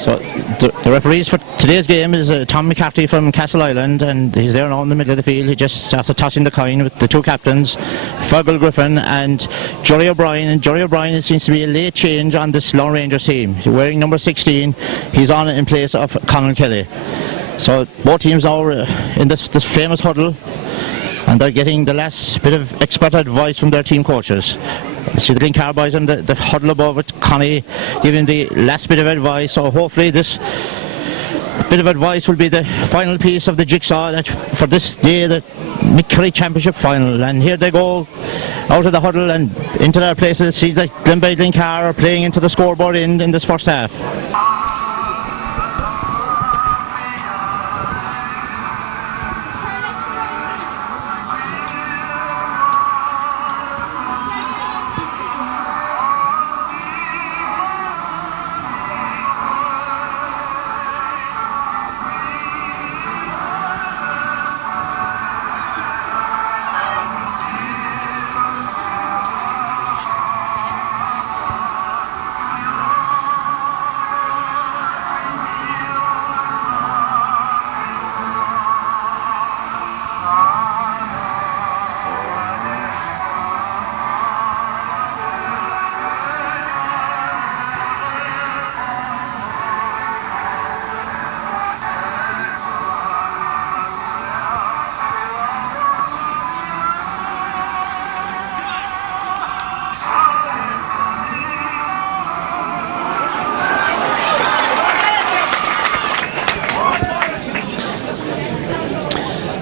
So the referees for today's game is Tom McCarthy from Castle Island, and he's there now in the middle of the field. He just after tossing the coin with the two captains, Fergal Griffin and Jory O'Brien. And Jory O'Brien, it seems to be a late change on this Laune Rangers team. He's wearing number 16. He's on in place of Conor Kelly. So both teams are in this famous huddle, and they're getting the last bit of expert advice from their team coaches. See the Glencar boys in the huddle above it, Connie giving the last bit of advice. So hopefully this bit of advice will be the final piece of the jigsaw that for this day, the Kerry Championship final. And here they go out of the huddle and into their places. It seems like Glenbeigh Glencar are playing into the scoreboard in this first half.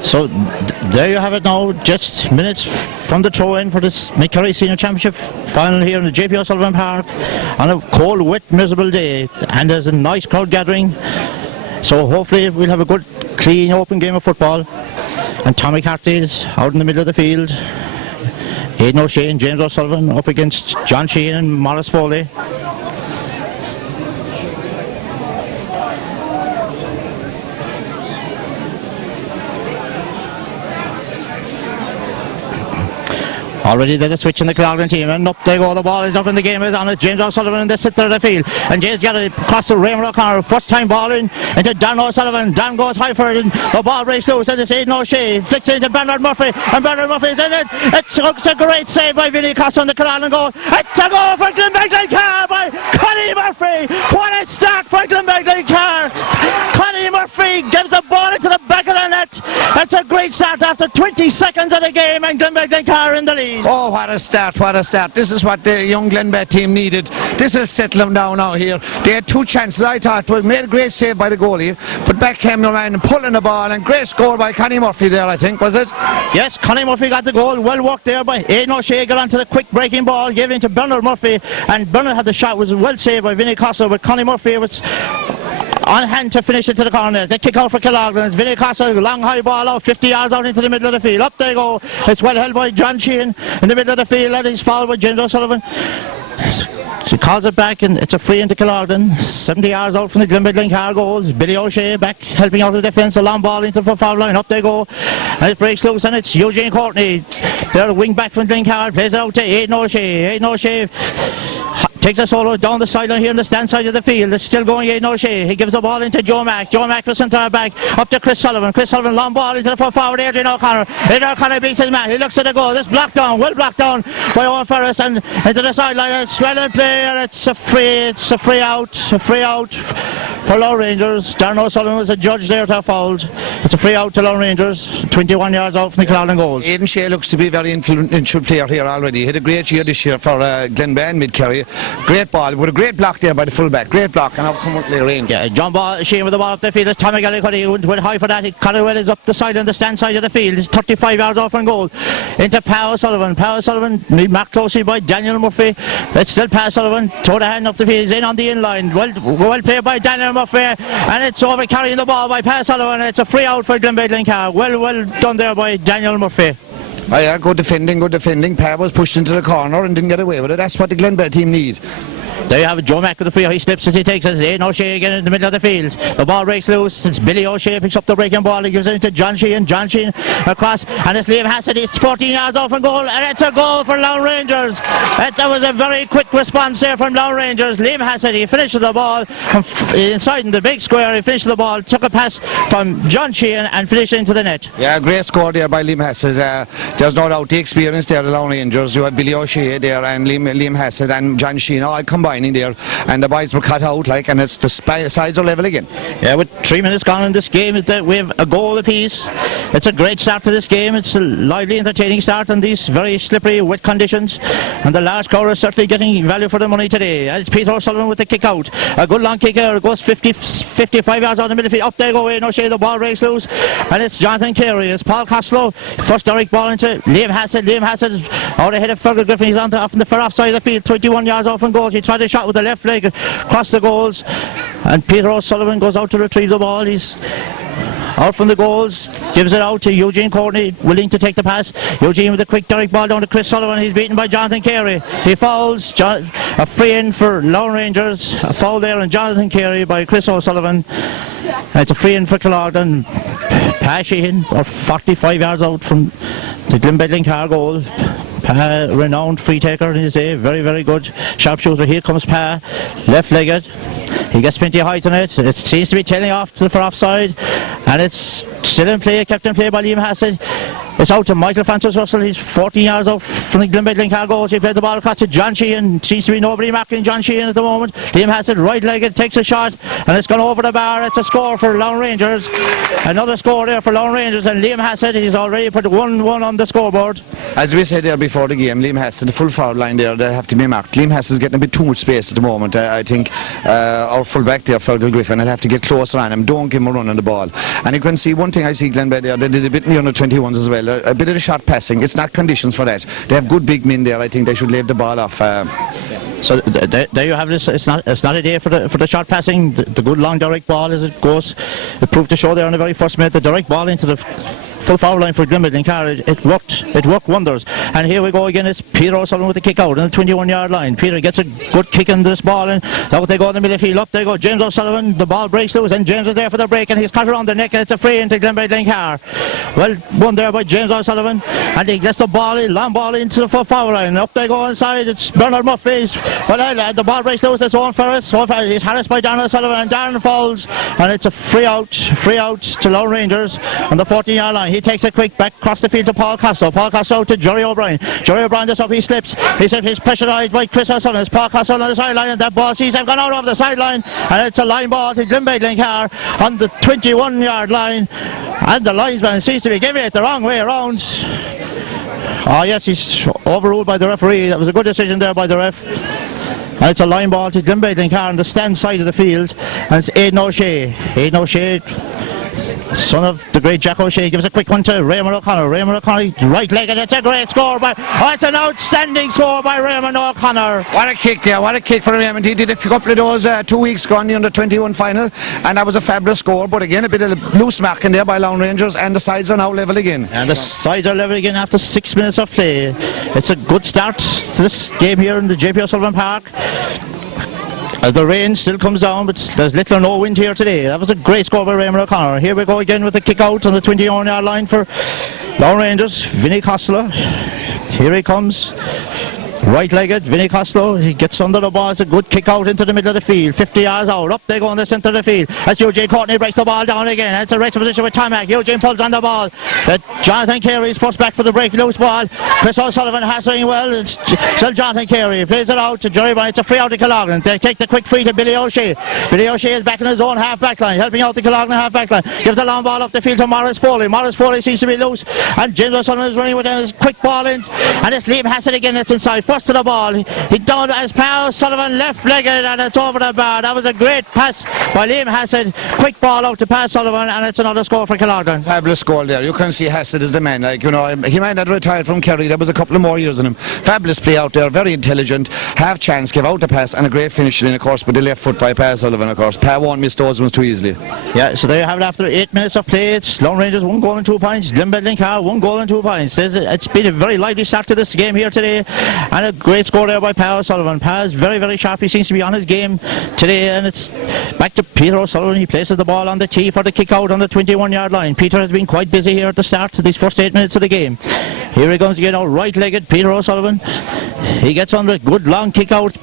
So there you have it now, just minutes from the throw-in for this Kerry Senior Championship final here in the JP O'Sullivan Park on a cold, wet, miserable day, and there's a nice crowd gathering. So hopefully we'll have a good, clean, open game of football. And Tommy Carty is out in the middle of the field. Aidan O'Shea and James O'Sullivan up against John Sheehan and Morris Foley. Already there's a switch in the Cloughlin team, and up they go. The ball is up in the game, is on it. James O'Sullivan in the centre of the field, and James got it across the Raymond O'Connor. First time ball in into Dan O'Sullivan. Dan goes high for it, and the ball breaks loose, and it's Aidan O'Shea flicks it into Bernard Murphy, and Bernard Murphy's in it. It's a great save by Vinnie Costa on the Cloughlin goal. It's a goal for Glenbeigh Glencar by Connie Murphy. What a start for Glenbeigh Glencar. Connie Murphy gives the ball into the back of the net. It's a great start after 20 seconds of the game, and Glenbeigh Glencar in the lead. Oh, what a start, what a start. This is what the young Glenbeigh team needed. This will settle them down now here. They had two chances, I thought. We made a great save by the goalie, but back came the man and pulling the ball, and great score by Connie Murphy there, I think, was it? Yes, Connie Murphy got the goal. Well worked there by Aidan O'Shea. Got onto the quick breaking ball, gave it to Bernard Murphy, and Bernard had the shot. Was well saved by Vinnie Costa, but Connie Murphy was on hand to finish it to the corner. They kick out for Killorglin. It's Vinnie Costa, long high ball out, 50 yards out into the middle of the field. Up they go. It's well held by John Sheehan in the middle of the field, and he's fouled by James O'Sullivan. She calls it back, and it's a free into Killorglin. 70 yards out from the Glenbeigh Glencar goals. Billy O'Shea back helping out the defence. A long ball into the foul line. Up they go, and it breaks loose, and it's Eugene Courtney. They're the wing back from Glencar. Plays it out to Aidan O'Shea. Aidan O'Shea takes a solo down the sideline here on the stand side of the field. It's still going Aidan O'Shea. He gives the ball into Joe Mack. Joe Mack for centre back. Up to Chris Sullivan. Chris Sullivan, long ball into the full forward. Adrian O'Connor. Adrian O'Connor beats his man. He looks at the goal. It's blocked down. Well blocked down by Owen Ferris, and into the sideline. It's well in play, and it's a free out. A free out for Laune Rangers. Darren O'Sullivan was a judge there to have fouled. It's a free out to Laune Rangers. 21 yards out from the Cloughlin goals. Aidan O'Shea looks to be a very influential player here already. He had a great year this year for Glenbeigh and Mid-Kerry. Great ball, with a great block there by the full-back. Great block, and I'll come out later in. Yeah, John Sheehan with the ball up the field. It's Tommy Gallicuddy went high for that. Connell is up the side on the stand side of the field. It's 35 yards off from goal. Into Pa O'Sullivan. Pa O'Sullivan marked closely by Daniel Murphy. It's still Pa O'Sullivan. Throw the hand up the field. He's in on the in-line. Well played by Daniel Murphy. And it's over carrying the ball by Pa O'Sullivan. It's a free out for Glenbeigh Glencar. Well done there by Daniel Murphy. Oh yeah, good defending, good defending. Pa was pushed into the corner and didn't get away with it. That's what the Glenbeigh team need. There you have Joe Mack with the free. He slips as he takes it. Aidan O'Shea again in the middle of the field. The ball breaks loose. It's Billy O'Shea picks up the breaking ball. He gives it into John Sheehan. John Sheehan across, and it's Liam Hassett. He's 14 yards off and goal, and it's a goal for Laune Rangers. That was a very quick response there from Laune Rangers. Liam Hassett, he finishes the ball inside in the big square. He finished the ball, took a pass from John Sheehan and finished into the net. Yeah, great score there by Liam Hassett. There's no doubt the experience there, the Laune Rangers. You have Billy O'Shea there and Liam Hassett and John Sheehan all combining there, and the boys were cut out like, and it's the sides are level again. Yeah, with 3 minutes gone in this game, we have a goal apiece. It's a great start to this game. It's a lively, entertaining start in these very slippery, wet conditions, and the last scorer is certainly getting value for the money today. It's Peter O'Sullivan with the kick out. A good long kick here. It goes 55 yards out the middle field. Up they go, Aidan O'Shea. The ball breaks loose, and it's Jonathan Kerry. It's Paul Costello. First direct ball into Liam Hassett. Liam Hassett is out ahead of Fergal Griffin. He's off in the far off side of the field, 21 yards off and goals. He tried a shot with the left leg across the goals, and Peter O'Sullivan goes out to retrieve the ball. He's out from the goals, gives it out to Eugene Courtney, willing to take the pass. Eugene with a quick direct ball down to Chris Sullivan. He's beaten by Jonathan Carey. He fouls. A free in for Laune Rangers. A foul there on Jonathan Carey by Chris O'Sullivan. And it's a free in for Killorglin. Pass in, or 45 yards out from the Glenbeigh goal. Pa, renowned free taker in his day, very, very good sharpshooter. Here comes Pa, left-legged. He gets plenty of height on it. It seems to be tailing off to the far offside, and it's still in play, kept in play by Liam Hassett. It's out to Michael Francis Russell. He's 14 yards out from the Glenbeigh goals. He plays the ball across to John Sheehan. Seems to be nobody marking John Sheehan at the moment. Liam Hassett, right-legged, takes a shot, and it's gone over the bar. It's a score for Laune Rangers. Another score there for Laune Rangers, and Liam Hassett, he's already put 1-1 on the scoreboard. As we said there before the game, Liam Hassett, the full foul line there, they have to be marked. Liam Hassett is getting a bit too much space at the moment. I think our full-back there, Fergal Griffin, will have to get closer on him. Don't give him a run on the ball. And you can see one thing I see Glenbeigh there, they did a bit in the under-21s as well. A bit of the shot passing. It's not conditions for that. They have good big men there. I think they should leave the ball off. So there you have this. It's not a day for the shot passing. The good long direct ball as it goes. It proved to show there on the very first minute. The direct ball into the full foul line for Glenbeigh. It worked wonders. And here we go again. It's Peter O'Sullivan with the kick out on the 21-yard line. Peter gets a good kick in this ball, and out they go in the middle of the field. Up they go. James O'Sullivan. The ball breaks loose, and James is there for the break, and he's cut around the neck, and it's a free into Glenbeigh. Well won there by James O'Sullivan, and he gets the ball, long ball into the full foul line. Up they go inside. It's Bernard Murphy's. Well, the ball breaks loose. It's Owen Ferris. He's harassed by Darren O'Sullivan, and Darren falls, and it's a free out to Laune Rangers on the 14-yard line. He takes a quick back across the field to Paul Costello. Paul Costello to Jerry O'Brien. Jerry O'Brien just up. He slips. He's pressurised by Chris O'Sullivan. It's Paul Costello on the sideline, and that ball sees him gone out over the sideline, and it's a line ball to Glenbeigh on the 21-yard line, and the linesman seems to be giving it the wrong way around. Oh yes, he's overruled by the referee. That was a good decision there by the ref. And it's a line ball to Glenbeigh on the stand side of the field, and it's Aidan O'Shea. Aidan O'Shea, son of the great Jack O'Shea, gives a quick one to Raymond O'Connor. Raymond O'Connor, right leg, and it's a great score by. Oh, it's an outstanding score by Raymond O'Connor. What a kick there! What a kick for Raymond. He did a couple of those 2 weeks ago in the under-21 final, and that was a fabulous score. But again, a bit of loose marking there by Laune Rangers, and the sides are now level again. And the sides are level again after 6 minutes of play. It's a good start to this game here in the JP O'Sullivan Park. The rain still comes down, but there's little or no wind here today. That was a great score by Raymond O'Connor. Here we go again with the kick out on the 21-yard line for Laune Rangers. Vinny Costello. Here he comes. Right-legged, Vinny Costello, he gets under the ball. It's a good kick out into the middle of the field, 50 yards out. Up they go in the centre of the field. As Eugene Courtney breaks the ball down again. It's a race position with Tomac. Eugene pulls on the ball. Jonathan Carey is first back for the break, loose ball. Chris O'Sullivan hassling well. It's still Jonathan Carey. He plays it out to Jerry Bryan. It's a free out to Killorglin. They take the quick free to Billy O'Shea. Billy O'Shea is back in his own half-back line, helping out the Killorglin half-back line. Gives the long ball up the field to Morris Foley. Morris Foley seems to be loose, and James O'Sullivan is running with his quick ball in. And it's Liam Hassett again that's inside. First to the ball. He down as Paul Sullivan, left-legged, and it's over the bar. That was a great pass by Liam Hassett. Quick ball out to Paul Sullivan, and it's another score for Killorglin. Fabulous goal there. You can see Hassett is the man. Like, you know, he might not retire from Kerry. There was a couple of more years in him. Fabulous play out there. Very intelligent. Half chance, give out the pass, and a great finish in, of course, with the left foot by Paul Sullivan, of course. Paul won't miss those ones too easily. Yeah, so there you have it after 8 minutes of play. It's Laune Rangers 1 goal and 2 points. Glenbeigh 1 goal and 2 points. It's been a very lively start to this game here today, and a great score there by Pa O'Sullivan. Pa is very, very sharp. He seems to be on his game today, and it's back to Peter O'Sullivan. He places the ball on the tee for the kick out on the 21-yard line. Peter has been quite busy here at the start of these first 8 minutes of the game. Here he comes again, now right-legged Peter O'Sullivan. He gets on with good long kick out.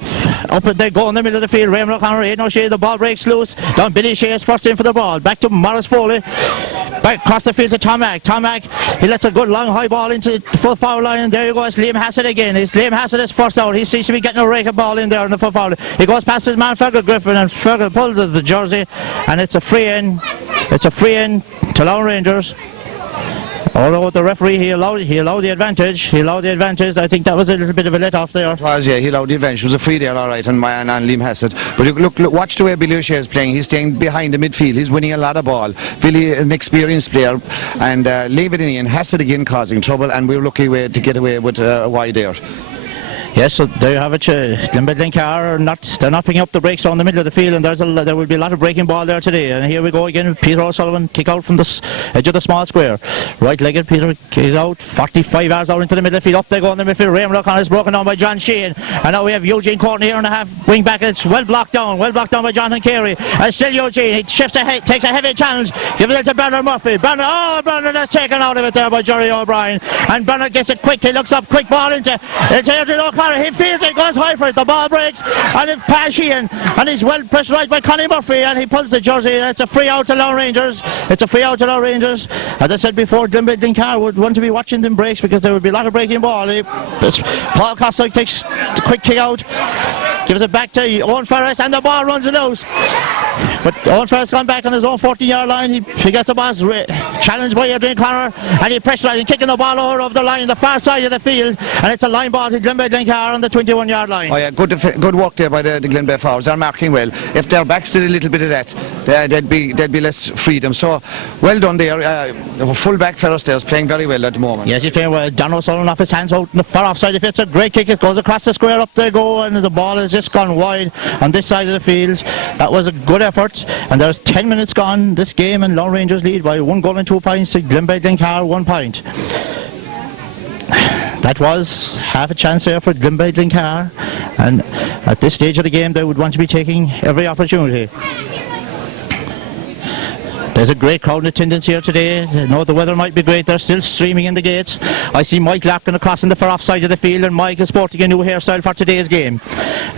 Up at they go in the middle of the field. Raymond O'Connor, Aidan O'Shea, the ball breaks loose. Down Billy Shea is first in for the ball. Back to Morris Foley. Back across the field to Tom Mack. Tom Mack, he lets a good long high ball into the full foul line, and there you go, it's Liam Hassett again. It's Liam Hassett is first out. He seems to be getting a rake of ball in there in the full foul. He goes past his man Fergal Griffin, and Fergal pulls the jersey, and it's a free in. It's a free in to Laune Rangers. Although the referee, he allowed the advantage. He allowed the advantage. I think that was a little bit of a let-off there. It was, yeah, he allowed the advantage. It was a free there, all right, and Liam Hassett. But look, watch the way Billy O'Shea is playing. He's staying behind the midfield. He's winning a lot of ball. Billy is an experienced player, and leave it in. Hassett again causing trouble, and we're lucky to get away with a wide there. Yes, so there you have it. Glenbeigh Glencar they're not picking up the breaks on the middle of the field, and there will be a lot of breaking ball there today. And here we go again. Peter O'Sullivan kick out from the edge of the small square. Right-legged Peter is out, 45 yards out into the middle of the field. Up they go in the midfield. Raymond O'Connor is broken down by John Sheehan, and now we have Eugene Courtney here and a half wing back. And it's well blocked down by Jonathan Kerry. And still Eugene. He shifts ahead, takes a heavy challenge, gives it to Bernard Murphy. Bernard is taken out of it there by Jerry O'Brien, and Bernard gets it quick. He looks up, quick ball into Eugene O'Connor. He feels it, goes high for it. The ball breaks, and it's Pa Sheehan, and he's well pressurised by Connie Murphy, and he pulls the jersey. It's a free out to Laune Rangers. It's a free out to Laune Rangers. As I said before, Glenbeigh Glencar would want to be watching them breaks because there would be a lot of breaking ball. Paul Costa takes the quick kick out, gives it back to Owen Ferris, and the ball runs loose. But Owen Ferris gone back on his own 14-yard line. He gets the ball challenged by Adrian Connor, and he pressurised and kicking the ball over the line, the far side of the field, and it's a line ball to Glenbeigh Glencar on the 21-yard line. Oh yeah, good work there by the Glenbeigh forwards. They're marking well. If their backs did a little bit of that, there'd be less freedom. So well done there. Full back Ferris there is playing very well at the moment. Yes, he's playing well. Dan O'Sullivan off his hands out in the far offside. If it's a great kick, it goes across the square. Up they go, and the ball has just gone wide on this side of the field. That was a good effort, and there's 10 minutes gone this game, and Laune Rangers lead by 1 goal and 2 points to Glenbeigh Glencar 1 point. That was half a chance there for Glenbeigh Glencar, and at this stage of the game they would want to be taking every opportunity. There's a great crowd in attendance here today. I know the weather might be great. They're still streaming in the gates. I see Mike Larkin across in the far off side of the field, and Mike is sporting a new hairstyle for today's game.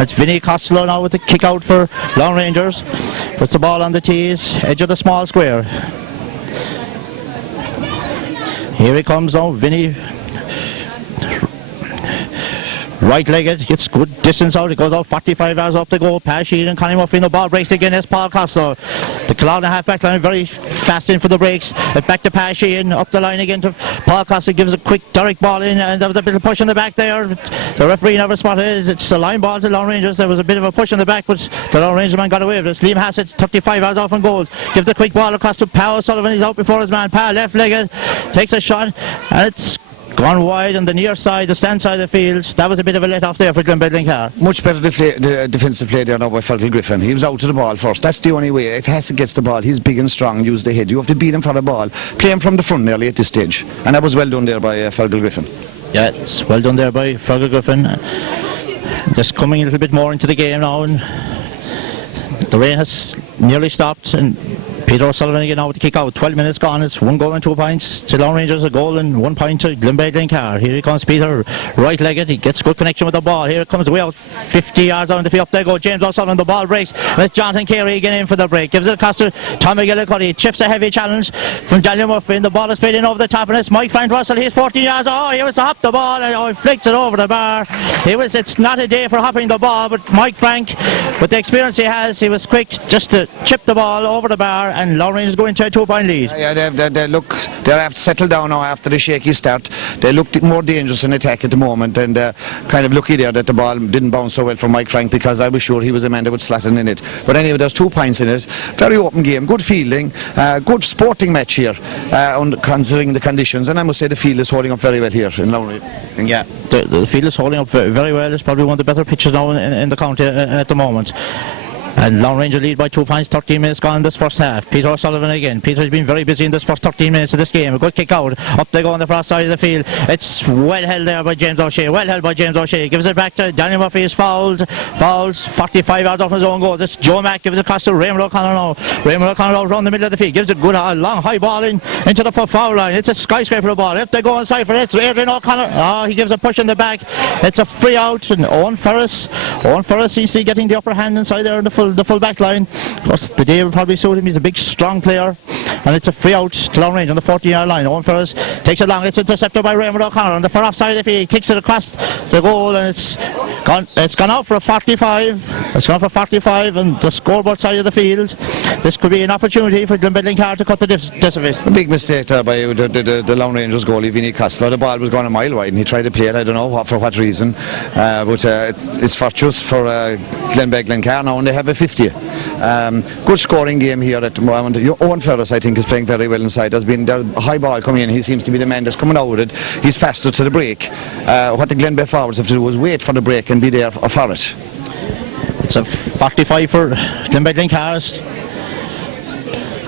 It's Vinny Costello now with the kick out for Laune Rangers. Puts the ball on the tees, edge of the small square. Here he comes now, Vinny. Right-legged, gets good distance out. It goes out 45 yards up to go. Pa Sheehan and Connie Murphy, and the ball breaks again as Paul Costello. The Cloud and half-back line very fast in for the breaks. Back to Pa Sheehan, up the line again to Paul Costello. Gives a quick direct ball in, and there was a bit of push in the back there. The referee never spotted it. It's a line ball to Laune Rangers. There was a bit of a push in the back, but the Laune Rangers man got away with it. Liam Hassett, 35 yards off on goals. Gives the quick ball across to Pa O'Sullivan. He's out before his man. Pa left-legged, takes a shot, and it's gone wide on the near side, the stand side of the field. That was a bit of a let-off there for Glenbeigh Glencar. Much better defensive play there now by Fergal Griffin. He was out to the ball first. That's the only way. If Hassett gets the ball, he's big and strong, use the head. You have to beat him for the ball. Play him from the front nearly at this stage. And that was well done there by Fergal Griffin. Yeah, it's well done there by Fergal Griffin. Just coming a little bit more into the game now, and the rain has nearly stopped, and Peter O'Sullivan again now with the kick out. 12 minutes gone. It's 1 goal and 2 points to Laune Rangers, a goal and 1 point to Glenbeigh Glencar. Here he comes, Peter, right-legged. He gets good connection with the ball. Here it comes way out, 50 yards on the field. Up there go James O'Sullivan. The ball breaks. And it's Jonathan Kerry again in for the break. Gives it across to Tommy Gillicuddy. Chips a heavy challenge from Daniel Murphy. And the ball is played in over the top. And it's Mike Frank Russell. He's 14 yards. Oh, he was to hop the ball, and he flicks it over the bar. It's not a day for hopping the ball, but Mike Frank, with the experience he has, he was quick just to chip the ball over the bar, and Laune Rangers go into a 2-point lead. Yeah, they have to settle down now after the shaky start. They look more dangerous in attack at the moment, and kind of lucky there that the ball didn't bounce so well for Mike Frank, because I was sure he was a man that would slatten in it. But anyway, there's 2 points in it. Very open game, good fielding, good sporting match here, considering the conditions. And I must say the field is holding up very well here in Laune. Yeah, the field is holding up very well. It's probably one of the better pitches now in the county at the moment. And Laune Rangers lead by 2 points, 13 minutes gone in this first half. Peter O'Sullivan again. Peter's been very busy in this first 13 minutes of this game. A good kick out. Up they go on the far side of the field. It's well held there by James O'Shea. Well held by James O'Shea. Gives it back to Daniel Murphy. Is fouled. Fouls 45 yards off his own goal. This Joe Mack gives it across to Raymond O'Connor now. Raymond O'Connor out around the middle of the field. Gives a good long high ball into the foul line. It's a skyscraper ball. If they go inside for it, it's Adrian O'Connor. Oh, he gives a push in the back. It's a free out. And Owen Ferris seems to be getting the upper hand inside there in the full back line. The day will probably suit him. He's a big, strong player. And it's a free out to Laune Rangers on the 40-yard line. Owen Ferris takes it long. It's intercepted by Raymond O'Connor on the far offside. If he kicks it across the goal, and it's gone out for a 45. It's gone for 45 on the scoreboard side of the field. This could be an opportunity for Glenbeigh to cut the distance. A big mistake there by the Laune Rangers goalie, Vinny Costello. The ball was going a mile wide and he tried to play it. I don't know for what reason. But it's fortuitous for Glenbeigh Glencar now, and they have a 50. Good scoring game here at the moment. Owen Ferris, I think, is playing very well inside. There's been a high ball coming in. He seems to be the man that's coming out with it. He's faster to the break. What the Glenbeigh forwards have to do is wait for the break and be there for it. It's a 45 for Glenbeigh Glencar.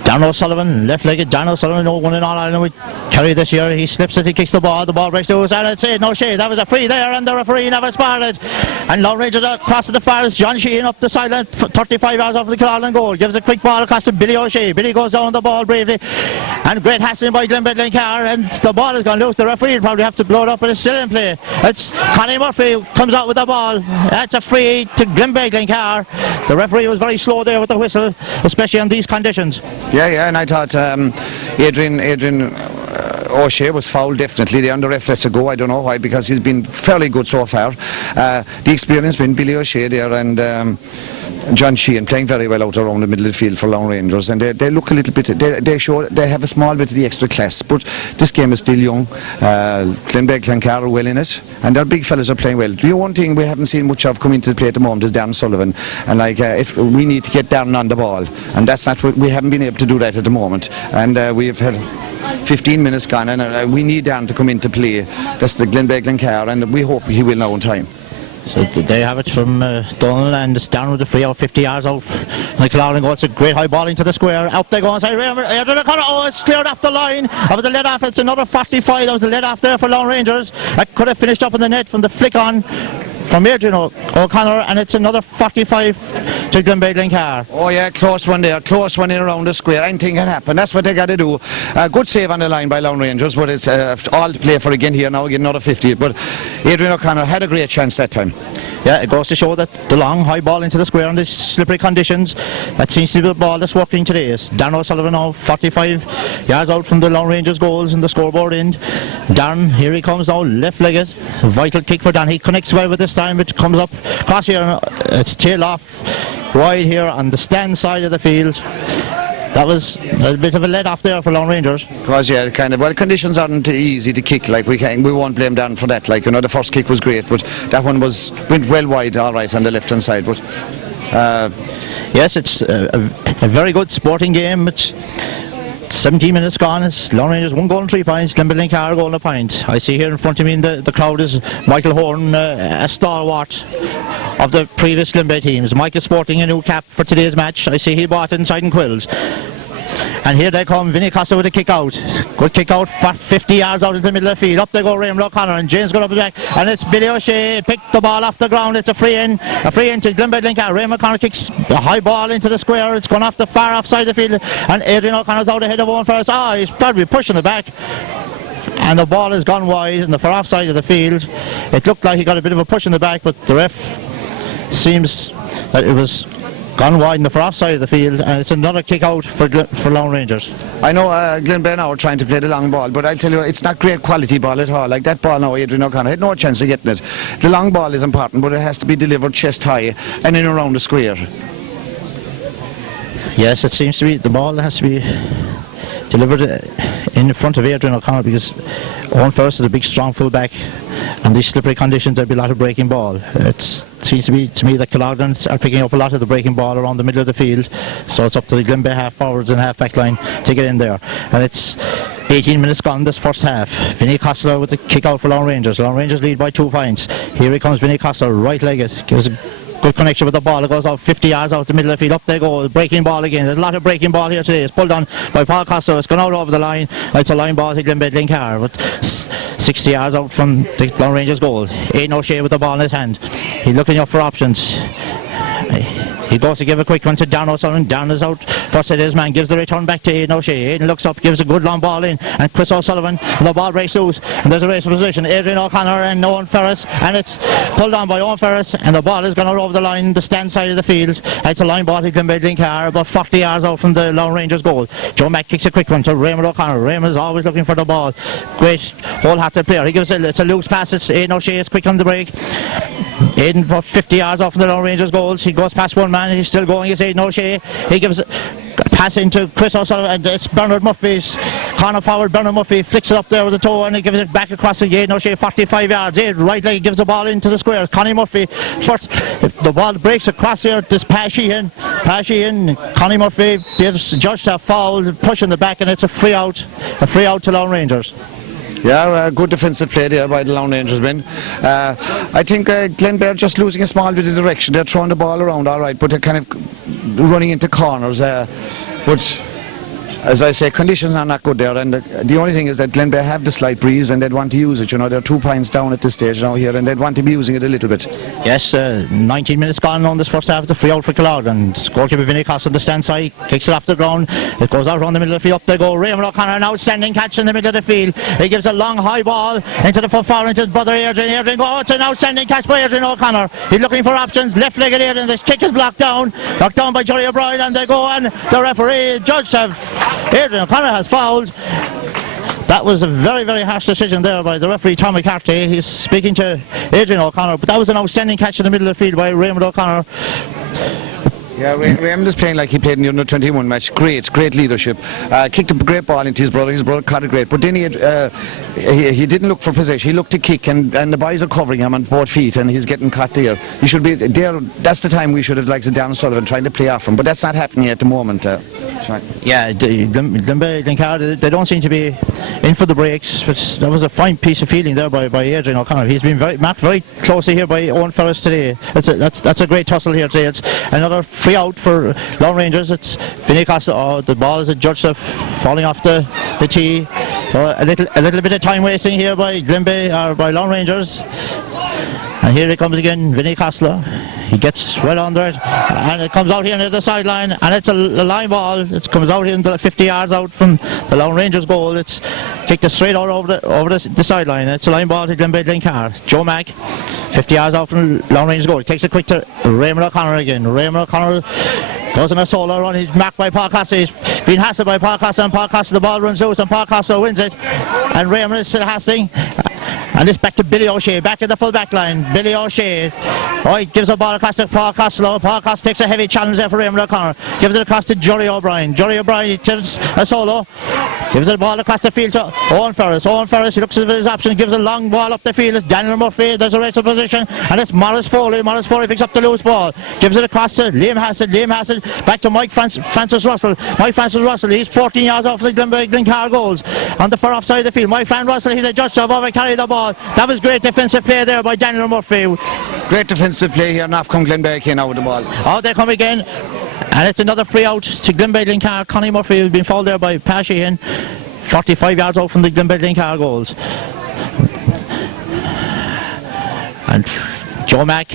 Dan O'Sullivan, left-legged Dan O'Sullivan, one in all Ireland with Kerry this year. He slips it, he kicks the ball breaks loose, and it's no shade. That was a free there, and the referee never sparred it. And Laune Rangers across to the far is John Sheehan up the sideline, 35 yards off the Killarney goal. Gives a quick ball across to Billy O'Shea. Billy goes down the ball bravely, and great hassling by Glenbeigh Glencar, and the ball has gone loose. The referee will probably have to blow it up, but it's still in play. It's Connie Murphy comes out with the ball. That's a free to Glenbeigh Glencar. The referee was very slow there with the whistle, especially on these conditions. Yeah, and I thought Adrian O'Shea was fouled definitely. The ref lets it go. I don't know why, because he's been fairly good so far. The experience been Billy O'Shea there and John Sheehan playing very well out around the middle of the field for Laune Rangers, and they look a little bit, they show they have a small bit of the extra class, but this game is still young. Glenbeigh Glencar are well in it, and their big fellas are playing well. The one thing we haven't seen much of coming to the play at the moment is Darren Sullivan, and if we need to get Darren on the ball, and that's not what we haven't been able to do that at the moment, and we've had 15 minutes gone, and we need Darren to come into play. That's the Glenbeigh Glencar, and we hope he will now in time. So they have it from Donald, and it's down with the free out 50 yards out. Like Killarney goes, it's a great high ball into the square. Out they go inside. Oh, it's cleared off the line. That was a let off. It's another 45. That was a let off there for Laune Rangers. That could have finished up in the net from the flick on from Adrian O'Connor, and it's another 45 to Glenbeigh Glencar. Oh yeah, close one there, close one in around the square. Anything can happen. That's what they got to do. Good save on the line by Laune Rangers, but it's all to play for again here now. Again, another 50. But Adrian O'Connor had a great chance that time. Yeah, it goes to show that the long high ball into the square in these slippery conditions, that seems to be the ball that's working today. It's Darren O'Sullivan now 45 yards out from the Laune Rangers goals in the scoreboard end. Darren, here he comes now, left-legged, vital kick for Dan. He connects well with this time. It comes up across here, and it's tail off wide here on the stand side of the field. That was a bit of a let off there for Laune Rangers. It was, yeah, kind of. Well, conditions aren't easy to kick. Like we won't blame Dan for that. Like, you know, the first kick was great, but that one went well wide, all right, on the left hand side. But yes, it's a very good sporting game. It's 17 minutes gone. It's Laune Rangers 1 goal and 3 points. Glenbeigh Glencar 1 goal and a point. I see here in front of me in the crowd is Michael Horn, a stalwart of the previous Glenbeigh teams. Mike is sporting a new cap for today's match. I see he bought it inside in Quills. And here they come, Vinny Costa with a kick out. Good kick out, 50 yards out into the middle of the field. Up they go, Raymond O'Connor, and James got up the back. And it's Billy O'Shea, picked the ball off the ground. It's a free in to Glenbeigh Glencar. Raymond O'Connor kicks a high ball into the square. It's gone off the far offside of the field. And Adrian O'Connor's out ahead of Owen Ferris. He's probably pushing it back. And the ball has gone wide in the far offside of the field. It looked like he got a bit of a push in the back, but the ref seems that it was gone wide in the far offside of the field, and it's another kick out for Laune Rangers. I know Glenbeigh now are trying to play the long ball, but I'll tell you, it's not great quality ball at all. Like that ball now, Adrian O'Connor had no chance of getting it. The long ball is important, but it has to be delivered chest high and in around the square. Yes, it seems to be the ball has to be delivered in front of Adrian O'Connor, because Owen Ferris is a big strong full back, and these slippery conditions there'll be a lot of breaking ball. It seems to be to me that Killarney are picking up a lot of the breaking ball around the middle of the field, so it's up to the Glenbeigh half forwards and half back line to get in there. And it's 18 minutes gone this first half. Vinny Costello with the kick out for Laune Rangers. Laune Rangers lead by 2 points. Here he comes, Vinny Costello, right-legged, gives a good connection with the ball. It goes out 50 yards out the middle of the field. Up they go. Breaking ball again. There's a lot of breaking ball here today. It's pulled on by Paul Costello. It's gone out over the line. It's a line ball to Glenbeigh Glencar, but 60 yards out from the Laune Rangers goal. Aidan O'Shea with the ball in his hand. He's looking up for options. He goes to give a quick one to Darren O'Sullivan. Darren is out. First it is man, gives the return back to Aidan O'Shea. Aidan looks up, gives a good long ball in, and Chris O'Sullivan, and the ball breaks loose, and there's a race of position. Adrian O'Connor and Owen Ferris, and it's pulled on by Owen Ferris, and the ball is gone over the line, the stand side of the field. It's a line ball to Glenbeigh Glencar, about 40 yards out from the Laune Rangers goal. Joe Mack kicks a quick one to Raymond O'Connor. Raymond is always looking for the ball. Great wholehearted player. He gives it's a loose pass. It's Aidan O'Shea is quick on the break. Aidan for 50 yards off from the Laune Rangers goals. He goes past one man. He's still going. It's Aidan O'Shea. He gives a pass into Chris O'Sullivan, and it's Bernard Murphy's corner forward. Bernard Murphy flicks it up there with the toe, and he gives it back across to Aidan O'Shea, 45 yards. Right leg gives the ball into the square. Connie Murphy first. If the ball breaks across here, this pass in. Connie Murphy gives judge a foul, pushing the back, and it's a free out to Laune Rangers. Yeah, good defensive play there by the Laune Rangers men. I think Glenbeigh are just losing a small bit of direction. They're throwing the ball around all right, but they're kind of running into corners. But as I say, conditions are not good there, and the only thing is that Glenbeigh have the slight breeze and they'd want to use it. You know, they're 2 points down at this stage now here, and they'd want to be using it a little bit. Yes, 19 minutes gone on this first half. The free out for Killard, and goalkeeper Vinny Coss on the stand side kicks it off the ground. It goes out around the middle of the field. Up they go. Raymond O'Connor, an outstanding catch in the middle of the field. He gives a long high ball into the foot forward into his brother Adrian. Oh, it's an outstanding catch by Adrian O'Connor. He's looking for options. Left-legged Adrian. This kick is blocked down by Johnny O'Brien, and they go on. The referee judge Adrian O'Connor has fouled. That was a very, very harsh decision there by the referee Tom McCarthy. He's speaking to Adrian O'Connor, but that was an outstanding catch in the middle of the field by Raymond O'Connor. Yeah, Raymond is playing like he played in the under-21 match. Great leadership. Kicked a great ball into his brother. His brother caught it great. But then he didn't look for possession. He looked to kick, and the boys are covering him on both feet, and he's getting caught there. He should be there. That's the time we should have liked Darren Sullivan trying to play off him. But that's not happening at the moment. Yeah, Glenbeigh Glencar, they don't seem to be in for the breaks, but that was a fine piece of fielding there by Adrian O'Connor. He's been marked very closely here by Owen Ferris today. That's a great tussle here today. It's another free out for Laune Rangers. It's Vinny Costa. Oh, the ball is adjudged falling off the tee. So a little bit of time wasting here by Glenbeigh or by Laune Rangers. And here it comes again, Vinny Costello. He gets well under it, and it comes out here near the sideline, and it's a line ball. It comes out here into 50 yards out from the Laune Rangers goal. It's kicked straight out over the sideline. It's a line ball to Glenbeigh Glencar. Joe Mack, 50 yards out from Laune Rangers goal. He takes it quick to Raymond O'Connor again. Raymond O'Connor goes on a solo run. He's marked by Paul Costa. He's been hassled by Paul Costa, and Paul Costa, the ball runs loose, and Paul Costa wins it. And Raymond is still hassling. And it's back to Billy O'Shea, back in the full back line. Billy O'Shea, he gives a ball across to Paul Costello. Paul Costello takes a heavy challenge there for Raymond O'Connor. Gives it across to Johnny O'Brien. Johnny O'Brien gives a solo. Gives the ball across the field to Owen Ferris. Owen Ferris, he looks at his options, gives a long ball up the field. It's Daniel Murphy, there's a race of position. And it's Morris Foley. Morris Foley picks up the loose ball. Gives it across to Liam Hassett. Liam Hassett back to Francis Russell. Mike Francis Russell, he's 14 yards off the Glenbeigh Glencar goals. On the far off side of the field. Mike Francis Russell, he's a judge to over carry the ball. That was great defensive play there by Daniel Murphy. Great defensive play here, and off come Glenbeigh came out with the ball. Oh, they come again. And it's another free out to Glenbeigh Glencar. Connie Murphy has been fouled there by Pat Sheehan. 45 yards out from the Glenbeigh Glencar goals. And Joe Mack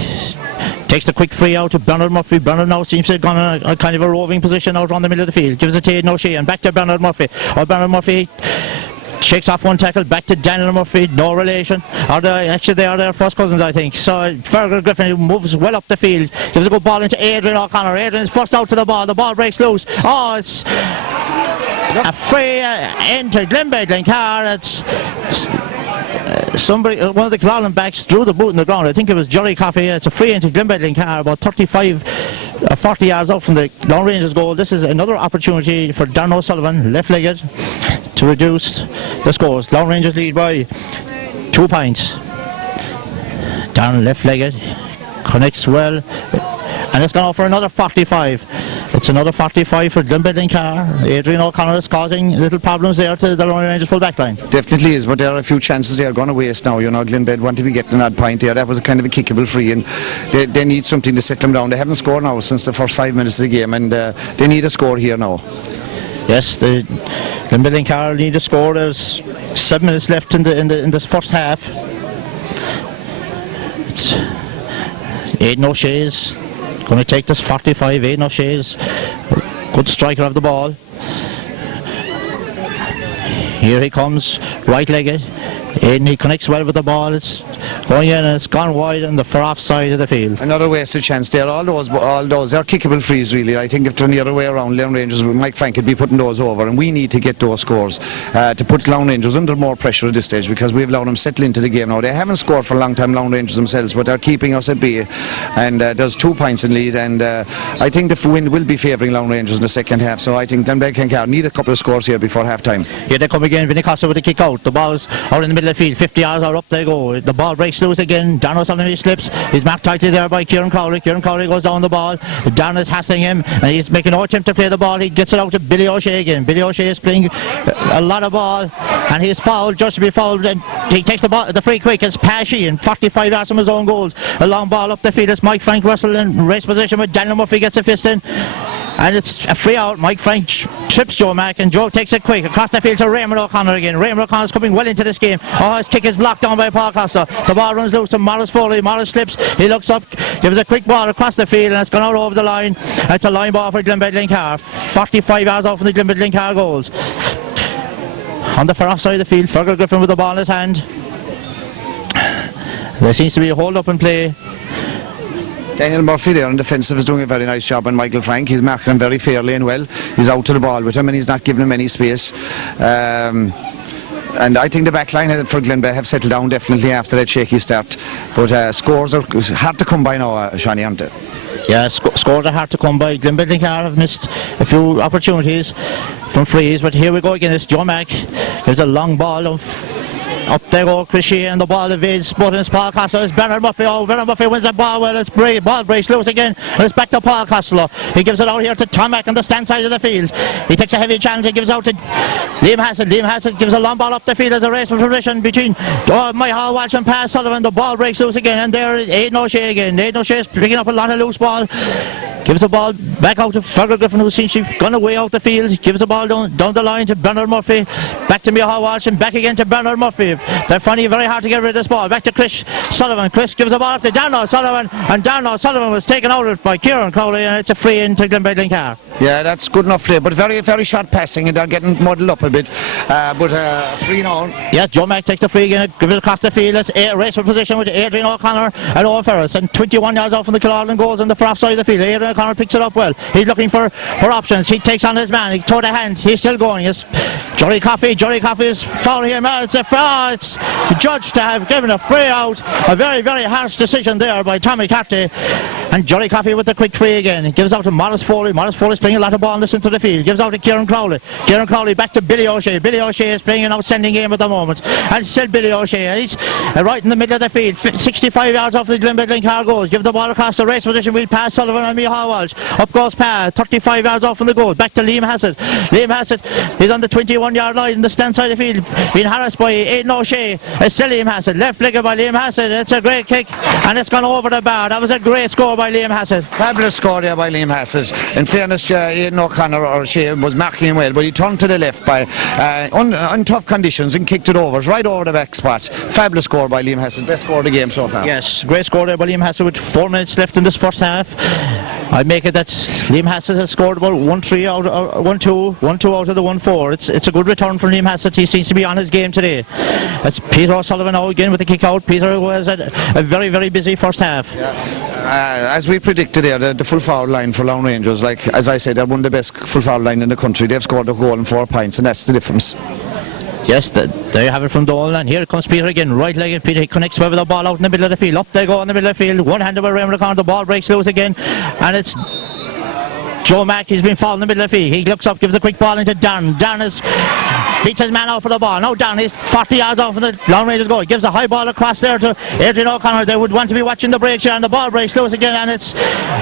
takes the quick free out to Bernard Murphy. Bernard now seems to have gone in a kind of a roving position out on the middle of the field. Gives it to Aidan O'Shea, and back to Bernard Murphy. Bernard Murphy shakes off one tackle, back to Daniel Murphy, no relation. Actually, they are their first cousins, I think. So Fergal Griffin moves well up the field, gives a good ball into Adrian O'Connor. Adrian is first out to the ball breaks loose. Oh, it's a free into Glenbeigh Glencar. It's somebody, one of the Clallan backs drew the boot in the ground. I think it was Jerry Coffey. It's a free into Glenbeigh Glencar, about 40 yards out from the Laune Rangers goal. This is another opportunity for Darren O'Sullivan, left-legged, to reduce the scores. Laune Rangers lead by 2 points. Darren left-legged, connects well, and it's gone off for another 45. It's another 45 for Glenbeigh. Adrian O'Connor is causing little problems there to the Laune Rangers full back line. Definitely is, but there are a few chances they are going to waste now. You know, Glenbeigh want to be getting an odd point there. That was a kind of a kickable free, and they need something to set them down. They haven't scored now since the first 5 minutes of the game, and they need a score here now. Yes, the Glenbeigh need a score. There's 7 minutes left in this first half. It's Aidan O'Shea's going to take this 45. Aidan O'Shea's good striker of the ball. Here he comes, right-legged. Aidan, he connects well with the ball. It's going in and it's gone wide on the far off side of the field. Another wasted chance there. All those are kickable frees really. I think if they're the other way around, Laune Rangers, Mike Frank could be putting those over, and we need to get those scores to put Laune Rangers under more pressure at this stage, because we've allowed them settle into the game now. They haven't scored for a long time, Laune Rangers themselves, but they're keeping us at bay, and there's 2 points in lead, and I think the wind will be favouring Laune Rangers in the second half, so I think Glenbeigh need a couple of scores here before half time. Here they come again. Vinny Costa with the kick out. The ball's out in the middle of the field. 50 yards out, up they go. The ball breaks loose again. Darren O'Sullivan slips. He's marked tightly there by Kieran Crowley. Kieran Crowley goes down the ball. Darren is hassling him, and he's making no attempt to play the ball. He gets it out to Billy O'Shea again. Billy O'Shea is playing a lot of ball, and he's fouled, just to be fouled, and he takes the free quick. It's Pashy in 45 yards from his own goals. A long ball up the field. It's Mike Frank Russell in race position with Daniel Murphy, gets a fist in. And it's a free out. Mike Frank trips Joe Mack, and Joe takes it quick across the field to Raymond O'Connor again. Raymond O'Connor's coming well into this game. Oh, his kick is blocked down by Paul Costa. The ball runs loose to Morris Foley. Morris slips. He looks up, gives a quick ball across the field, and it's gone out over the line. It's a line ball for Glenbeigh. 45 yards off from the Glenbeigh goals. On the far off side of the field, Fergal Griffin with the ball in his hand. There seems to be a hold up in play. Daniel Murphy there in defensive is doing a very nice job on Michael Frank. He's marking him very fairly and well. He's out to the ball with him, and he's not giving him any space. And I think the back line for Glenbeigh have settled down definitely after that shaky start. But scores are hard to come by now, Shani, aren't they? Yeah, scores are hard to come by. Glenbeigh have missed a few opportunities from frees, but here we go again. It's Joe Mack. There's a long ball up there go Chris Sheehan, and the ball evades, but it's Paul Costello. It's Bernard Murphy. Oh, Bernard Murphy wins the ball well. It's ball breaks loose again, and it's back to Paul Costello. He gives it out here to Tom Mack on the stand side of the field. He takes a heavy challenge. He gives out to Liam Hassett. Liam Hassett gives a long ball up the field as a race for position between Michael Walsh and Pat Sullivan. The ball breaks loose again, and there is Aidan O'Shea again. Aidan O'Shea is picking up a lot of loose ball. Gives the ball back out to Fergal Griffin, who seems to have gone away out the field. Gives the ball down the line to Bernard Murphy. Back to Michael Walsh, and back again to Bernard Murphy. They're finding it very hard to get rid of this ball. Back to Chris Sullivan. Chris gives the ball up to Darren O'Sullivan, and Darren O'Sullivan was taken out by Kieran Crowley, and it's a free in to Glenbeigh. Yeah, that's good enough play, but very, very short passing, and they're getting muddled up a bit. But free now. Yes, Joe Mack takes the free again, gives it across the field. It's a race for position with Adrian O'Connor and Owen Ferris, and 21 yards off from the Killarney goals on the far off side of the field. Adrian O'Connor picks it up well. He's looking for options. He takes on his man. He throws the hand. He's still going. It's Johnny Coffey. Johnny Coffey is fouling him. It's a foul. It's judged to have given a free out. A very, very harsh decision there by Tommy Carty. And Johnny Coffey with the quick free again. He gives out to Morris Foley. Morris Foley is playing a lot of ball in the centre of the field. Gives out to Kieran Crowley. Kieran Crowley back to Billy O'Shea. Billy O'Shea is playing an outstanding game at the moment. And still Billy O'Shea. He's right in the middle of the field. 65 yards off the Glenbeigh goals. Give the ball across the race position. We'll pass Sullivan and Micheál Walsh. Up goes Pa. 35 yards off from the goal. Back to Liam Hassett. Liam Hassett is on the 21-yard line in the stand side of the field. Being harassed by Aidan O'Shea. It's still Liam Hassett. Left-legged by Liam Hassett. It's a great kick, and it's gone over the bar. That was a great score by Liam Hassett. Fabulous score there by Liam Hassett. In fairness, Aidan O'Connor or Shea was marking him well, but he turned to the left by on tough conditions and kicked it over, right over the back spot. Fabulous score by Liam Hassett. Best score of the game so far. Yes, great score there by Liam Hassett with 4 minutes left in this first half. I make it that Liam Hassett has scored about 1-2 out of the 1-4. It's a good return from Liam Hassett. He seems to be on his game today. It's Peter O'Sullivan now again with the kick out. Peter who has had a very, very busy first half. Yeah. As we predicted there, the full forward line for Laune Rangers, like as I said, they're one of the best full forward line in the country. They've scored a goal and 4 points, and that's the difference. Yes, there you have it from Dolan, and here comes Peter again, right-legged Peter. He connects well with the ball out in the middle of the field. Up they go in the middle of the field, one-handed by Raymond O'Connor. The ball breaks loose again, and it's Joe Mack. He's been fouled in the middle of the field. He looks up, gives a quick ball into Darren. Darren is beats his man out for the ball. Now down, he's 40 yards off from the Laune Rangers goal. Gives a high ball across there to Adrian O'Connor. They would want to be watching the breaks here, and the ball breaks loose again, and it's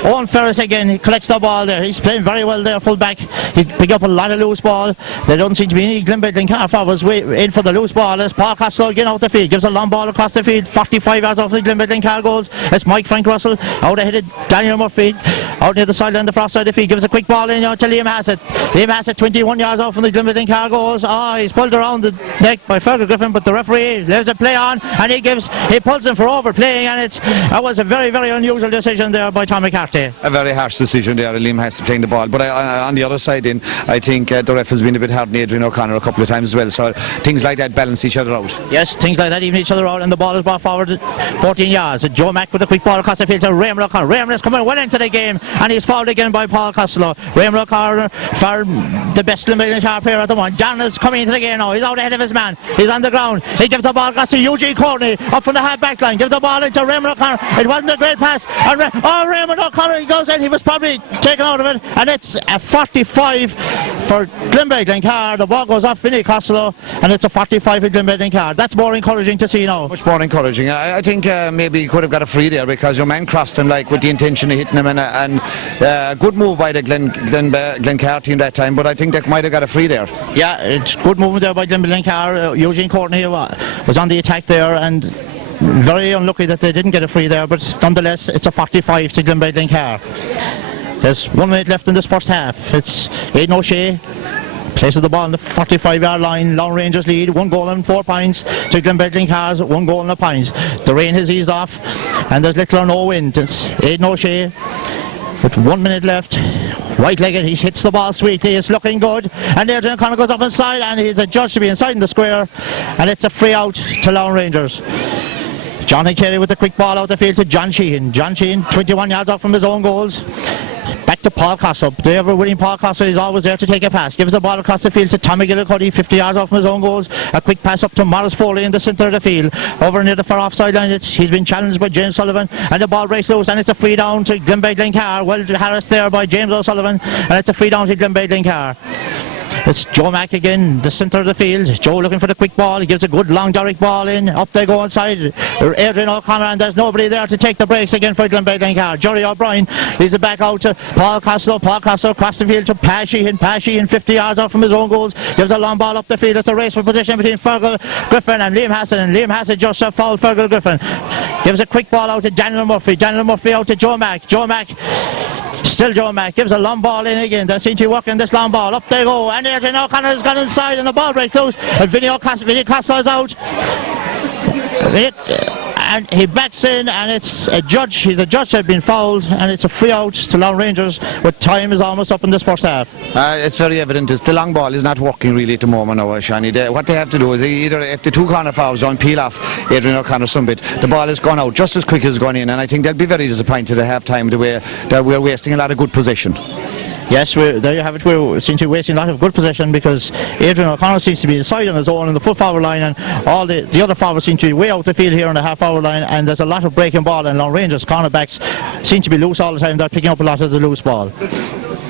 Owen Ferris again. He collects the ball there. He's playing very well there, full back. He's picking up a lot of loose ball. There don't seem to be any Glenbeigh Glencar forwards in for the loose ball. As Paul Costello again out the field, gives a long ball across the field, 45 yards off the Glenbeigh Glencar goals. It's Mike Frank Russell out ahead of Daniel Murphy, out near the sideline, the far side of the field, gives a quick ball in to Liam Hassett. Liam Hassett 21 yards off from the Glenbeigh Glencar goals. He's pulled around the neck by Fergal Griffin, but the referee leaves the play on, and he pulls him for overplaying, and that was a very, very unusual decision there by Tom McCarthy. A very harsh decision there. Liam Hassett playing the ball, but on the other side I think the ref has been a bit hard on Adrian O'Connor a couple of times as well, so things like that balance each other out. Yes, things like that even each other out, and the ball is brought forward 14 yards. Joe Mack with a quick ball across the field to Raymond O'Connor. Raymond is coming well into the game, and he's fouled again by Paul Costello. Raymond O'Connor, for the best Glenbeigh player at the moment. Dan is coming into the game now. He's out ahead of his man. He's on the ground. He gives the ball across to Eugene Courtney up from the half back line. Gives the ball into Raymond O'Connor. It wasn't a great pass. And Raymond O'Connor, he goes in. He was probably taken out of it, and it's a 45 for Glenbeigh Glencar. The ball goes off Vinnie Costello, and it's a 45 for Glenbeigh Glencar. That's more encouraging to see now. Much more encouraging. I think maybe he could have got a free there, because your man crossed him with the intention of hitting him, and good move by the Glencar team that time, but I think they might have got a free there. Yeah, it's good movement there by Glenbeigh Glencar. Eugene Courtney was on the attack there, and very unlucky that they didn't get a free there, but nonetheless it's a 45 to Glenbeigh Glencar. There's 1 minute left in this first half. It's Aidan O'Shea places the ball on the 45-yard line. Laune Rangers lead 1 goal and 4 points to Glenbeigh Glencar's 1 goal and a point. The rain has eased off, and there's little or no wind. It's Aidan O'Shea with 1 minute left. White-legged, he hits the ball sweetly. It's looking good, and Adrian O'Connor goes up inside, and he's adjudged to be inside in the square, and it's a free out to Laune Rangers. Johnny Kerry with the quick ball out the field to John Sheehan. John Sheehan 21 yards out from his own goals. Back to Paul Costello. The ever-winning Paul Costello is always there to take a pass. Gives the ball across the field to Tommy Gillicuddy, 50 yards off from his own goals. A quick pass up to Morris Foley in the centre of the field. Over near the far off sideline, he's been challenged by James Sullivan, and the ball breaks loose, and it's a free down to Glenbeigh Glencar. Well harassed there by James O'Sullivan, and it's a free down to Glenbeigh Glencar. It's Joe Mack again, the centre of the field. Joe looking for the quick ball. He gives a good long direct ball in. Up they go inside Adrian O'Connor, and there's nobody there to take the breaks again for Glenbeigh Glencar. Jerry O'Brien leaves it back out to Paul Costello. Paul Costello across the field to Pat Sheehan. Pat Sheehan 50 yards out from his own goals. Gives a long ball up the field. It's a race for position between Fergal Griffin and Liam Hassett, and Liam Hassett just fouled Fergal Griffin. Gives a quick ball out to Daniel Murphy. Daniel Murphy out to Joe Mack. Joe Mack, still Joe Mack, gives a long ball in again. They seem to be working this long ball. Up they go, and Adrian O'Connor has gone inside, and the ball breaks loose, and Vinnie Costello is out. And he backs in, and it's a judge. The judge had been fouled, and it's a free out to Laune Rangers, but time is almost up in this first half. It's very evident the long ball is not working really at the moment now, Shani. What they have to do is either, if the 2 corner fouls don't peel off Adrian O'Connor some bit, the ball has gone out just as quick as it's gone in, and I think they'll be very disappointed at half time the way that we're wasting a lot of good possession. Yes, there you have it. We seem to be wasting a lot of good possession, because Adrian O'Connor seems to be inside on his own in the full forward line, and all the other forwards seem to be way out the field here on the half forward line, and there's a lot of breaking ball, and Laune Rangers cornerbacks seem to be loose all the time. They're picking up a lot of the loose ball.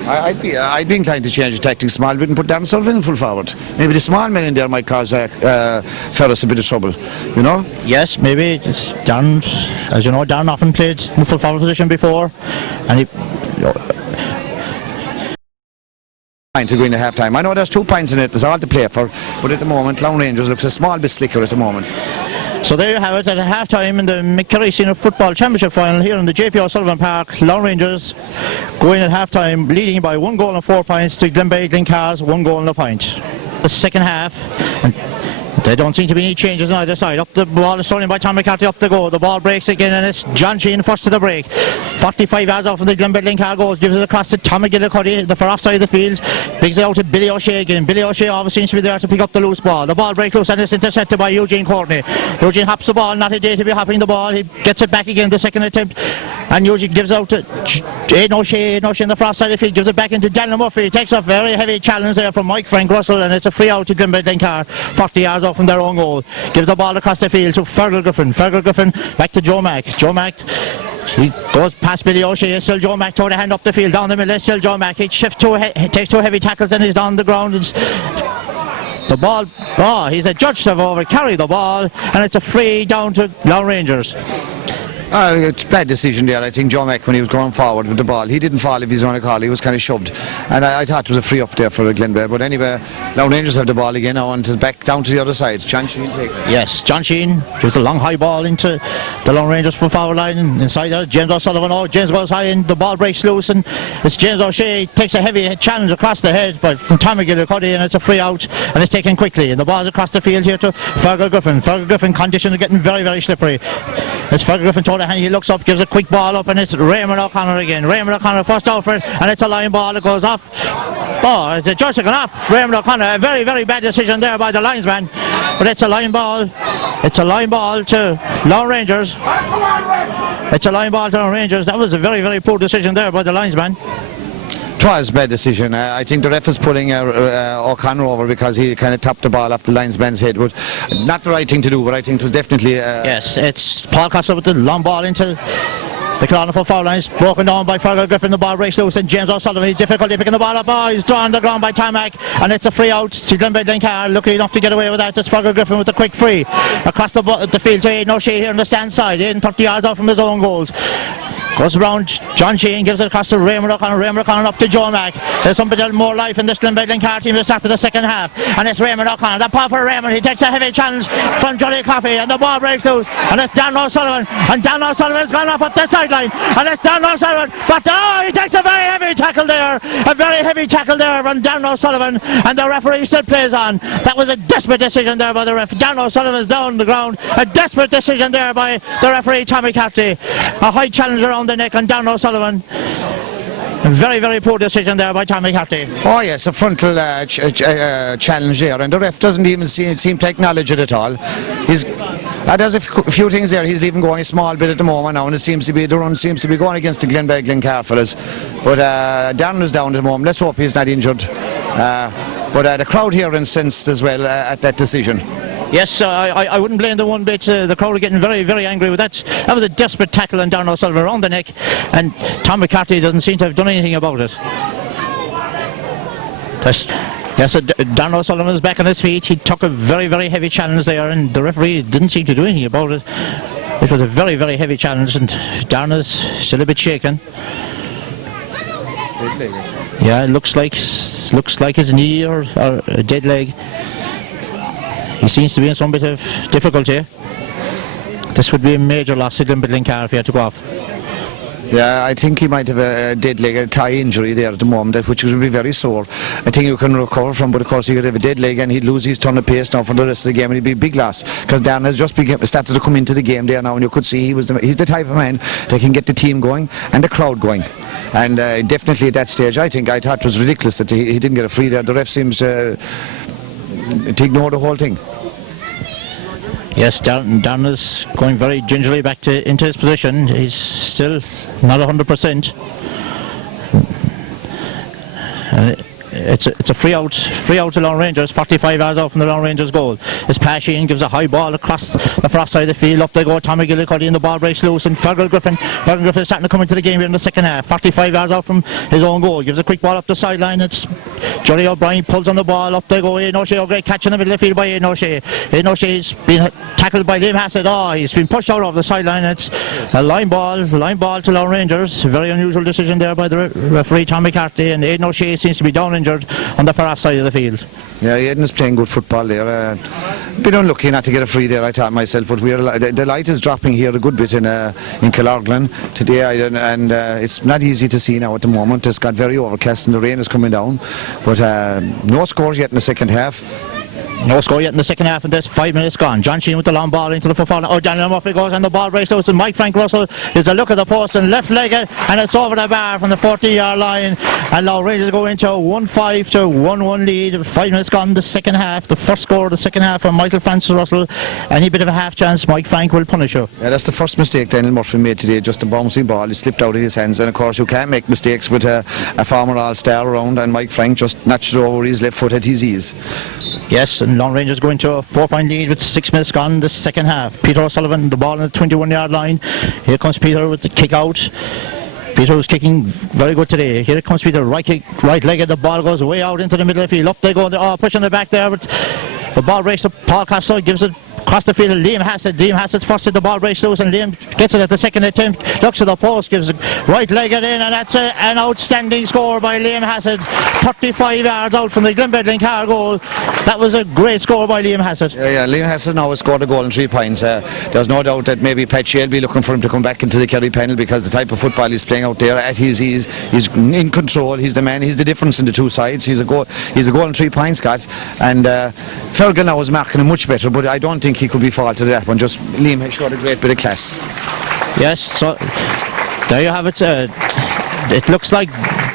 I'd be inclined to change the tactics small bit and put Darren Sullivan in full forward. Maybe the small men in there might cause Ferris a bit of trouble, you know? Yes, maybe. Darren, as you know, Darren often played in the full forward position before, and he... to go into half time. I know there's 2 points in it, there's all to play for, but at the moment Laune Rangers looks a small bit slicker at the moment. So there you have it, at half time in the Kerry Senior Football Championship final here in the JP O'Sullivan Park. Laune Rangers going at half time leading by 1 goal and 4 points to Glenbeigh Glencar's 1 goal and a point. The second half, and there don't seem to be any changes on either side. Up the ball is thrown in by Tom McCarthy, up the goal. The ball breaks again, and it's John Sheehan first to the break. 45 yards off from the Glenbeigh Glencar goals. Gives it across to Tommy Gillicuddy, the far off side of the field. Bigs it out to Billy O'Shea again. Billy O'Shea always seems to be there to pick up the loose ball. The ball breaks loose, and it's intercepted by Eugene Courtney. Eugene hops the ball, not a day to be hopping the ball. He gets it back again the second attempt, and Eugene gives out to Aidan O'Shea. Aidan O'Shea in the far off side of the field. Gives it back into Daniel Murphy. He takes a very heavy challenge there from Mike Frank Russell, and it's a free out to Glenbeigh Glencar, 40 yards off from their own goal. Gives the ball across the field to Fergal Griffin. Fergal Griffin back to Joe Mack. Joe Mack, he goes past Billy O'Shea. Still Joe Mack, throw the hand up the field, down the middle. Still Joe Mack. He shifts takes 2 heavy tackles, and he's down the ground. The ball, he's adjudged to have over carry the ball, and it's a free down to Laune Rangers. It's a bad decision there. I think Joe Mack, when he was going forward with the ball, he didn't fall if he's on a call. He was kind of shoved, and I thought it was a free up there for Glenbeigh. But anyway, Laune Rangers have the ball again now, and it's back down to the other side. John Sheen takes it. Yes, John Sheen gives a long high ball into the Laune Rangers from forward line, and inside there James O'Sullivan. James goes high and the ball breaks loose, and it's James O'Shea takes a heavy challenge across the head from Tommy Gillicuddy, and it's a free out, and it's taken quickly, and the ball's across the field here to Fergal Griffin. Fergal Griffin conditions are getting very, very slippery. It's Fergal Griffin toward the hand, he looks up, gives a quick ball up, and it's Raymond O'Connor again. Raymond O'Connor first out for it, and it's a line ball that goes off. The judge has gone off Raymond O'Connor. A very, very bad decision there by the linesman, but it's a line ball. It's a line ball to Laune Rangers. It's a line ball to Laune Rangers. That was a very, very poor decision there by the linesman. It was a bad decision. I think the ref is pulling O'Connor over because he kind of tapped the ball off the linesman's head. But not the right thing to do, but I think it was definitely... yes, it's Paul Costa with the long ball into the corner for foul lines, broken down by Fergal Griffin. The ball breaks loose, and James O'Sullivan, he's difficulty picking the ball up. He's drawn the ground by Tarmac, and it's a free out to Glenbeigh Glencar. Lucky enough to get away with that. It's Fergal Griffin with a quick free across the field to Aidan O'Shea here on the stand side. Aidan 30 yards out from his own goals. Goes around, John Sheen gives it across to Raymond O'Connor. Raymond O'Connor up to Joe Mack. There's some bit more life in this Glenbeigh Glencar team to start the second half. And it's Raymond O'Connor. The pass for Raymond. He takes a heavy challenge from Johnny Coffey, and the ball breaks loose. And it's Dan O'Sullivan. And Dan O'Sullivan's gone off up the sideline. And it's Dan O'Sullivan. But he takes a very heavy tackle there. A very heavy tackle there from Dan O'Sullivan. And the referee still plays on. That was a desperate decision there by the ref. Dan O'Sullivan's down the ground. A desperate decision there by the referee, Tommy Carty. A high challenge around the neck on Dan O'Sullivan. A very, very poor decision there by Tommy Carty. Oh yes, a frontal challenge there, and the ref doesn't even seem to acknowledge it at all. There's a few things there. He's even going a small bit at the moment now, and the run seems to be going against the Glenbeigh Glencar fellas. But Darren is down at the moment. Let's hope he's not injured. But the crowd here incensed as well at that decision. Yes, I wouldn't blame them one bit. The crowd are getting very, very angry with that. That was a desperate tackle on Darren O'Sullivan around the neck, and Tom McCarthy doesn't seem to have done anything about it. Yes, Darren O'Sullivan is back on his feet. He took a very, very heavy challenge there, and the referee didn't seem to do anything about it. It was a very, very heavy challenge, and Darren is still a bit shaken. Yeah, it looks like his knee or a dead leg. He seems to be in some bit of difficulty. This would be a major loss to Glenbeigh Glencar if he had to go off. Yeah, I think he might have a dead leg, a thigh injury there at the moment, which would be very sore. I think you can recover from, but of course he could have a dead leg and he'd lose his ton of pace now for the rest of the game, and it'd be a big loss, because Dan has just started to come into the game there now, and you could see he's the type of man that can get the team going and the crowd going. And definitely at that stage, I thought it was ridiculous that he didn't get a free there. The ref seems to ignore the whole thing. Yes, Darren is going very gingerly back into his position. He's still not 100%. It's a free out to Laune Rangers, 45 yards out from the Laune Rangers goal. It's Pashin gives a high ball across the far side of the field. Up they go, Tommy Gillicuddy, and the ball breaks loose, and Fergal Griffin is starting to come into the game here in the second half. 45 yards out from his own goal. Gives a quick ball up the sideline. It's Johnny O'Brien pulls on the ball. Up they go, Aidan O'Shea. A great catch in the middle of the field by Aidan O'Shea. Aidan O'Shea's been tackled by Liam Hassett. He's been pushed out of the sideline. It's a line ball to Laune Rangers. Very unusual decision there by the referee, Tom McCarthy, and Aidan O'Shea seems to be down injured on the far off side of the field. Yeah, Aidan is playing good football there. Bit unlucky not to get a free there, I thought myself, but the light is dropping here a good bit in Killarglen today, and it's not easy to see now at the moment. It's got very overcast and the rain is coming down, but no scores yet in the second half. No score yet in the second half, and there's 5 minutes gone. John Sheen with the long ball into the football. Daniel Murphy goes, and the ball breaks out. And Mike Frank Russell is a look at the post and left-legged, and it's over the bar from the 40-yard line. And Laune Rangers go into a 1-5 to 1-1 lead. 5 minutes gone in the second half. The first score of the second half from Michael Francis Russell. Any bit of a half chance, Mike Frank will punish you. Yeah, that's the first mistake Daniel Murphy made today. Just a bouncing ball. He slipped out of his hands, and of course you can't make mistakes with a former All-Star around, and Mike Frank just notched it over his left foot at his ease. Yes, and Laune Rangers go into a 4-point lead with 6 minutes gone in the second half. Peter O'Sullivan, the ball on the 21-yard line. Here comes Peter with the kick out. Peter was kicking very good today. Here it comes Peter, right legged, the ball goes way out into the middle of the field. Up they go, pushing the back there, but the ball breaks up. Paul Costello gives it across the field. Liam Hassett's first at the ball breaks loose, and Liam gets it at the second attempt. Looks at the post, gives it right legged in, and that's an outstanding score by Liam Hassett. 35 yards out from the Glenbeigh goal. That was a great score by Liam Hassett. Yeah, Liam Hassett now has scored a goal and 3 points. There's no doubt that maybe Pat Shea will be looking for him to come back into the Kerry panel, because the type of football he's playing out there, he's in control. He's the man. He's the difference in the two sides. He's a goal and 3 points, Scott. And Fergal now is marking him much better, but I don't think he could be faulted at that one. Just Liam has showed a great bit of class. Yes, so there you have it. It looks like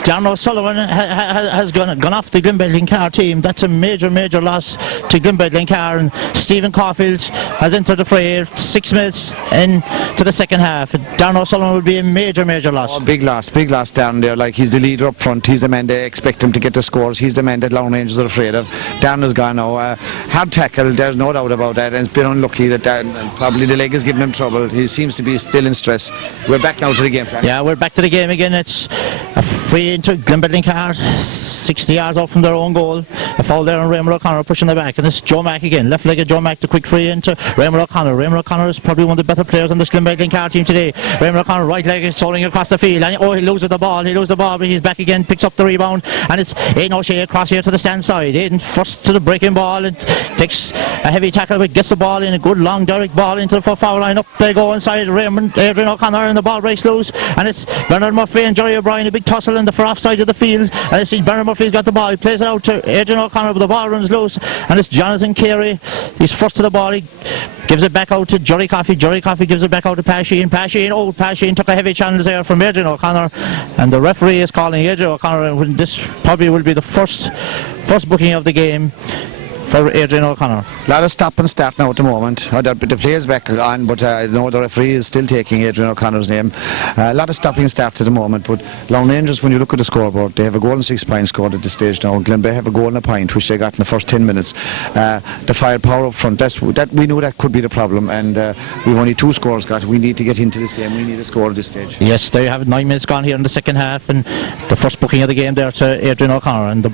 Darren O'Sullivan has gone off the Glenbeigh team. That's a major loss to Glenbeigh, and Stephen Caulfield has entered the fray 6 minutes into the second half. Darren O'Sullivan will be a major loss. Oh, big loss down there. Like, he's the leader up front. He's the man they expect him to get the scores. He's the man that Laune Rangers are afraid of. Darren has gone now. Hard tackle, there's no doubt about that, and it's been unlucky that probably the leg has given him trouble. He seems to be still in stress. We're back now to the game, Frank. Yeah, we're back to the game again. It's a free into Glenbeigh 60 yards out from their own goal. A foul there on Raymond O'Connor pushing the back, and it's Joe Mack again. Left-legged Joe Mack, the quick free into Raymond O'Connor. Raymond O'Connor is probably one of the better players on this Glenbeigh team today. Raymond O'Connor right-legged, soaring across the field, and he loses the ball. But he's back again, picks up the rebound, and it's Aidan O'Shea across here to the stand side. Aidan first to the breaking ball and takes a heavy tackle, but gets the ball in, a good long direct ball into the foul line. Up they go inside Adrian O'Connor, and the ball breaks loose, and it's Bernard Murphy and Jerry O'Brien, a big tussle in the far off side of the field, and I see Bernard Murphy's got the ball. He plays it out to Adrian O'Connor, but the ball runs loose, and it's Jonathan Kerry. He's first to the ball. He gives it back out to Jerry Coffey. Jerry Coffey gives it back out to Pasheen. Pasheen took a heavy challenge there from Adrian O'Connor, and the referee is calling Adrian O'Connor, and this probably will be the first booking of the game for Adrian O'Connor. A lot of stop and start now at the moment. The player's back on, but I know the referee is still taking Adrian O'Connor's name. A lot of stopping and start at the moment, but Laune Rangers, when you look at the scoreboard, they have a goal and 6 points scored at this stage now. Glenbeigh have a goal and a point, which they got in the first 10 minutes. The firepower up front, we knew that could be the problem, and we've only 2 scores got. We need to get into this game. We need a score at this stage. Yes, they have 9 minutes gone here in the second half, and the first booking of the game there to Adrian O'Connor, and the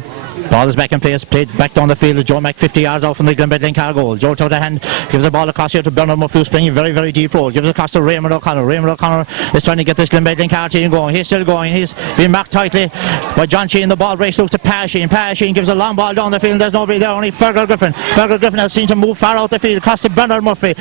ball is back in place, played back down the field. Joe Mack 50 yards out from the Glenbeigh goal. Joe out the hand, gives the ball across here to Bernard Murphy, who's playing a very deep role. Gives it across to Raymond O'Connor. Raymond O'Connor is trying to get this Glenbeigh team going. He's still going. He's being marked tightly by John Sheehan. The ball breaks loose to Pasheen. Pasheen gives a long ball down the field. There's nobody there, only Fergal Griffin. Fergal Griffin has seen to move far out the field, across to Bernard Murphy,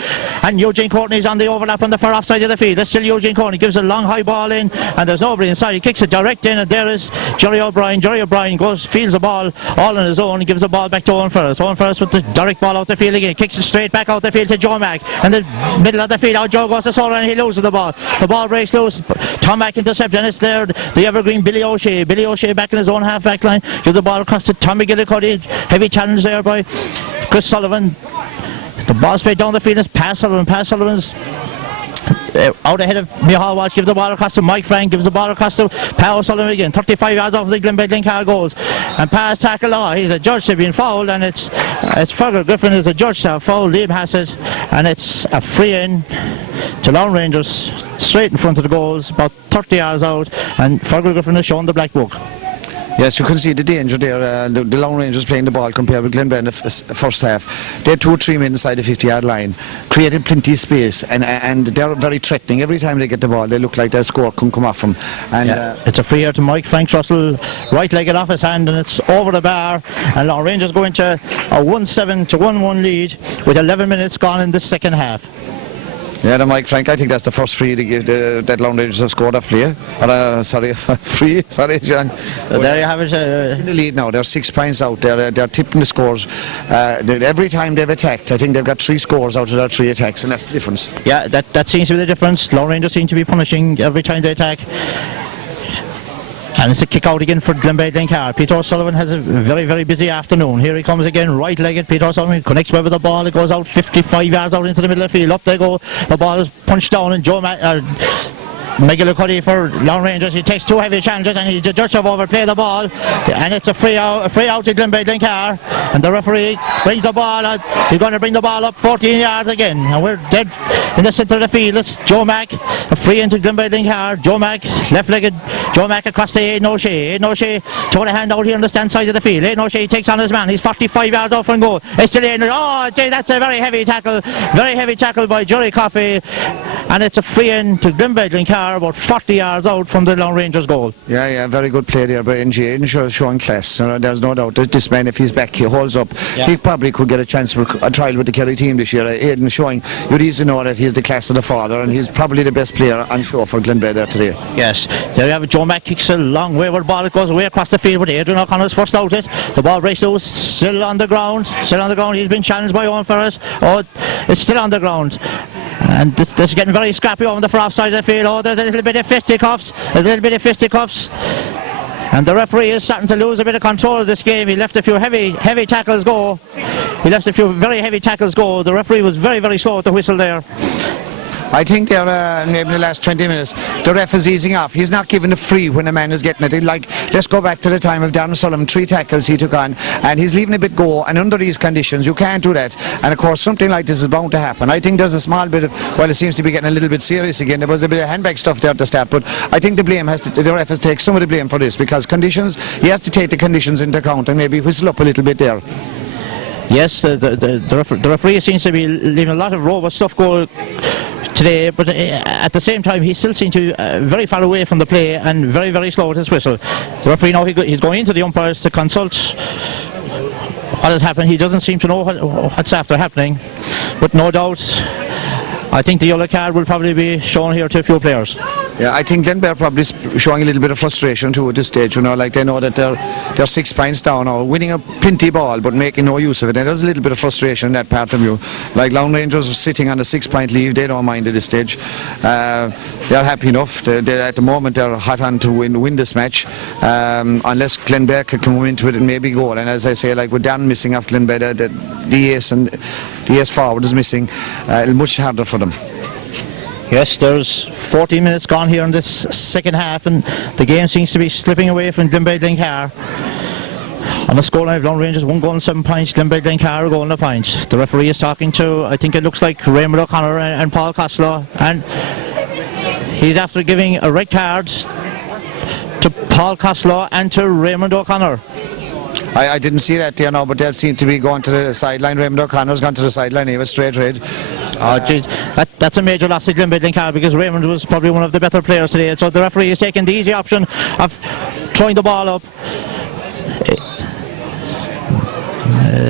and Eugene Courtney's on the overlap on the far off side of the field. It's still Eugene Courtney, gives a long high ball in, and there's nobody inside. He kicks it direct in, and there is Jerry O'Brien. Jerry O'Brien feels the ball all on his own, and gives the ball back to Owen Ferris. Owen Ferris with the direct ball out the field again, kicks it straight back out the field to Joe Mack, and the middle of the field out Joe goes to Solar, and he loses the ball. The ball breaks loose. Tom Mack intercepted, and it's there the evergreen Billy O'Shea. Billy O'Shea back in his own half back line, gives the ball across to Tommy Gillicuddy. Heavy challenge there by Chris Sullivan. The ball straight down the field is Pat Sullivan. Pat Sullivan's out ahead of Michal Walsh, gives the ball across to Mike Frank, gives the ball across to Pat O'Sullivan again, 35 yards off the Glenbeigh goals, and pass tackle, he's a judge to being fouled, and it's Fergal Griffin is a judge to have fouled Liam Hassett, and it's a free in to Laune Rangers, straight in front of the goals, about 30 yards out, and Fergal Griffin has shown the black book. Yes, you can see the danger there. The Laune Rangers playing the ball compared with Glenbeigh in the first half. They had 2 or 3 men inside the 50-yard line, created plenty of space, and they're very threatening. Every time they get the ball, they look like their score can come off them. And it's a free here to Mike Frank Russell, right-legged off his hand, and it's over the bar. And Laune Rangers go into a 1-7 to 1-1 lead with 11 minutes gone in the second half. Yeah, the Mike Frank, I think that's the first free to give that Laune Rangers have scored off play. Free, sorry, John. There you have it. In the lead now, they're 6 points out. They're tipping the scores. Every time they've attacked, I think they've got 3 scores out of their 3 attacks, and that's the difference. Yeah, that seems to be the difference. Laune Rangers seem to be punishing every time they attack. And it's a kick out again for Glenbeigh. Peter O'Sullivan has a very busy afternoon. Here he comes again, right-legged. Peter O'Sullivan connects well with the ball. It goes out 55 yards out into the middle of the field. Up they go. The ball is punched down, and McGillicuddy for Laune Rangers. He takes 2 heavy challenges and he's just to overplay the ball, and it's a free out to Glenbeigh Glencar, and the referee brings the ball out. He's going to bring the ball up 14 yards again, and we're dead in the centre of the field. It's Joe Mack, a free into Glenbeigh Glencar. Joe Mack, left-legged. Joe Mack across to Aidan O'Shea. Aidan O'Shea throwing a hand out here on the stand side of the field. Aidan O'Shea takes on his man. He's 45 yards off from goal. It's still Aidan. Oh, gee, that's a very heavy tackle by Jerry Coffey, and it's a free in to Glenbeigh Glencar, about 40 yards out from the Laune Rangers goal. Yeah, very good play there by NG. Showing class. There's no doubt that this man, if he's back, he holds up. Yeah. He probably could get a chance for a trial with the Kerry team this year. Aidan showing, you'd easily know that he's the class of the father, and he's probably the best player on show for Glenbeigh there today. Yes, there you have it. Joe Mack kicks a long wayward ball. It goes away across the field, but Adrian O'Connor's first out it. The ball breaks loose, still on the ground. He's been challenged by Owen Ferris. Oh, it's still on the ground. And this is getting very scrappy over the far off side of the field. Oh, there's a little bit of fisticuffs. And the referee is starting to lose a bit of control of this game. He left a few heavy tackles go. Very heavy tackles go. The referee was very, very slow at the whistle there. I think they're maybe in the last 20 minutes the ref is easing off. He's not giving a free when a man is getting it. Like, let's go back to the time of Darren Sullivan, 3 tackles he took on, and he's leaving a bit go, and under these conditions you can't do that. And of course something like this is bound to happen. I think there's a small bit of, well, it seems to be getting a little bit serious again. There was a bit of handbag stuff there at the start, but I think the ref has to take some of the blame for this, because conditions, he has to take the conditions into account and maybe whistle up a little bit there. Yes, the referee seems to be leaving a lot of robust stuff go today, but at the same time he still seems to be very far away from the play and very, very slow with his whistle. The referee now, he's going into the umpires to consult what has happened. He doesn't seem to know what's after happening, but no doubt I think the yellow card will probably be shown here to a few players. Yeah, I think Glenbeigh are probably showing a little bit of frustration too at this stage, like they know that they're 6 points down now, winning a plenty ball but making no use of it, and there's a little bit of frustration in that part of you. Like Laune Rangers are sitting on a 6-point lead, they don't mind at this stage. They're happy enough. At the moment they're hot on to win this match, unless Glenbeigh can come into it and maybe goal. And as I say, like with Dan missing off Glenbeigh, the ace forward is missing, it's much harder for them. Yes, there's 14 minutes gone here in this second half, and the game seems to be slipping away from Glenbeigh Glencar. On the scoreline of Laune Rangers, 1 goal and 7 points, Glenbeigh Glencar 1 goal and a point. The referee is talking to, I think it looks like Raymond O'Connor and Paul Costello, and he's after giving a red card to Paul Costello and to Raymond O'Connor. I didn't see that there now, but they seem to be going to the sideline. Raymond O'Connor's gone to the sideline. He was straight red. Oh, geez, that's a major loss to Glenbeigh Glencar, because Raymond was probably one of the better players today. So the referee is taking the easy option of throwing the ball up.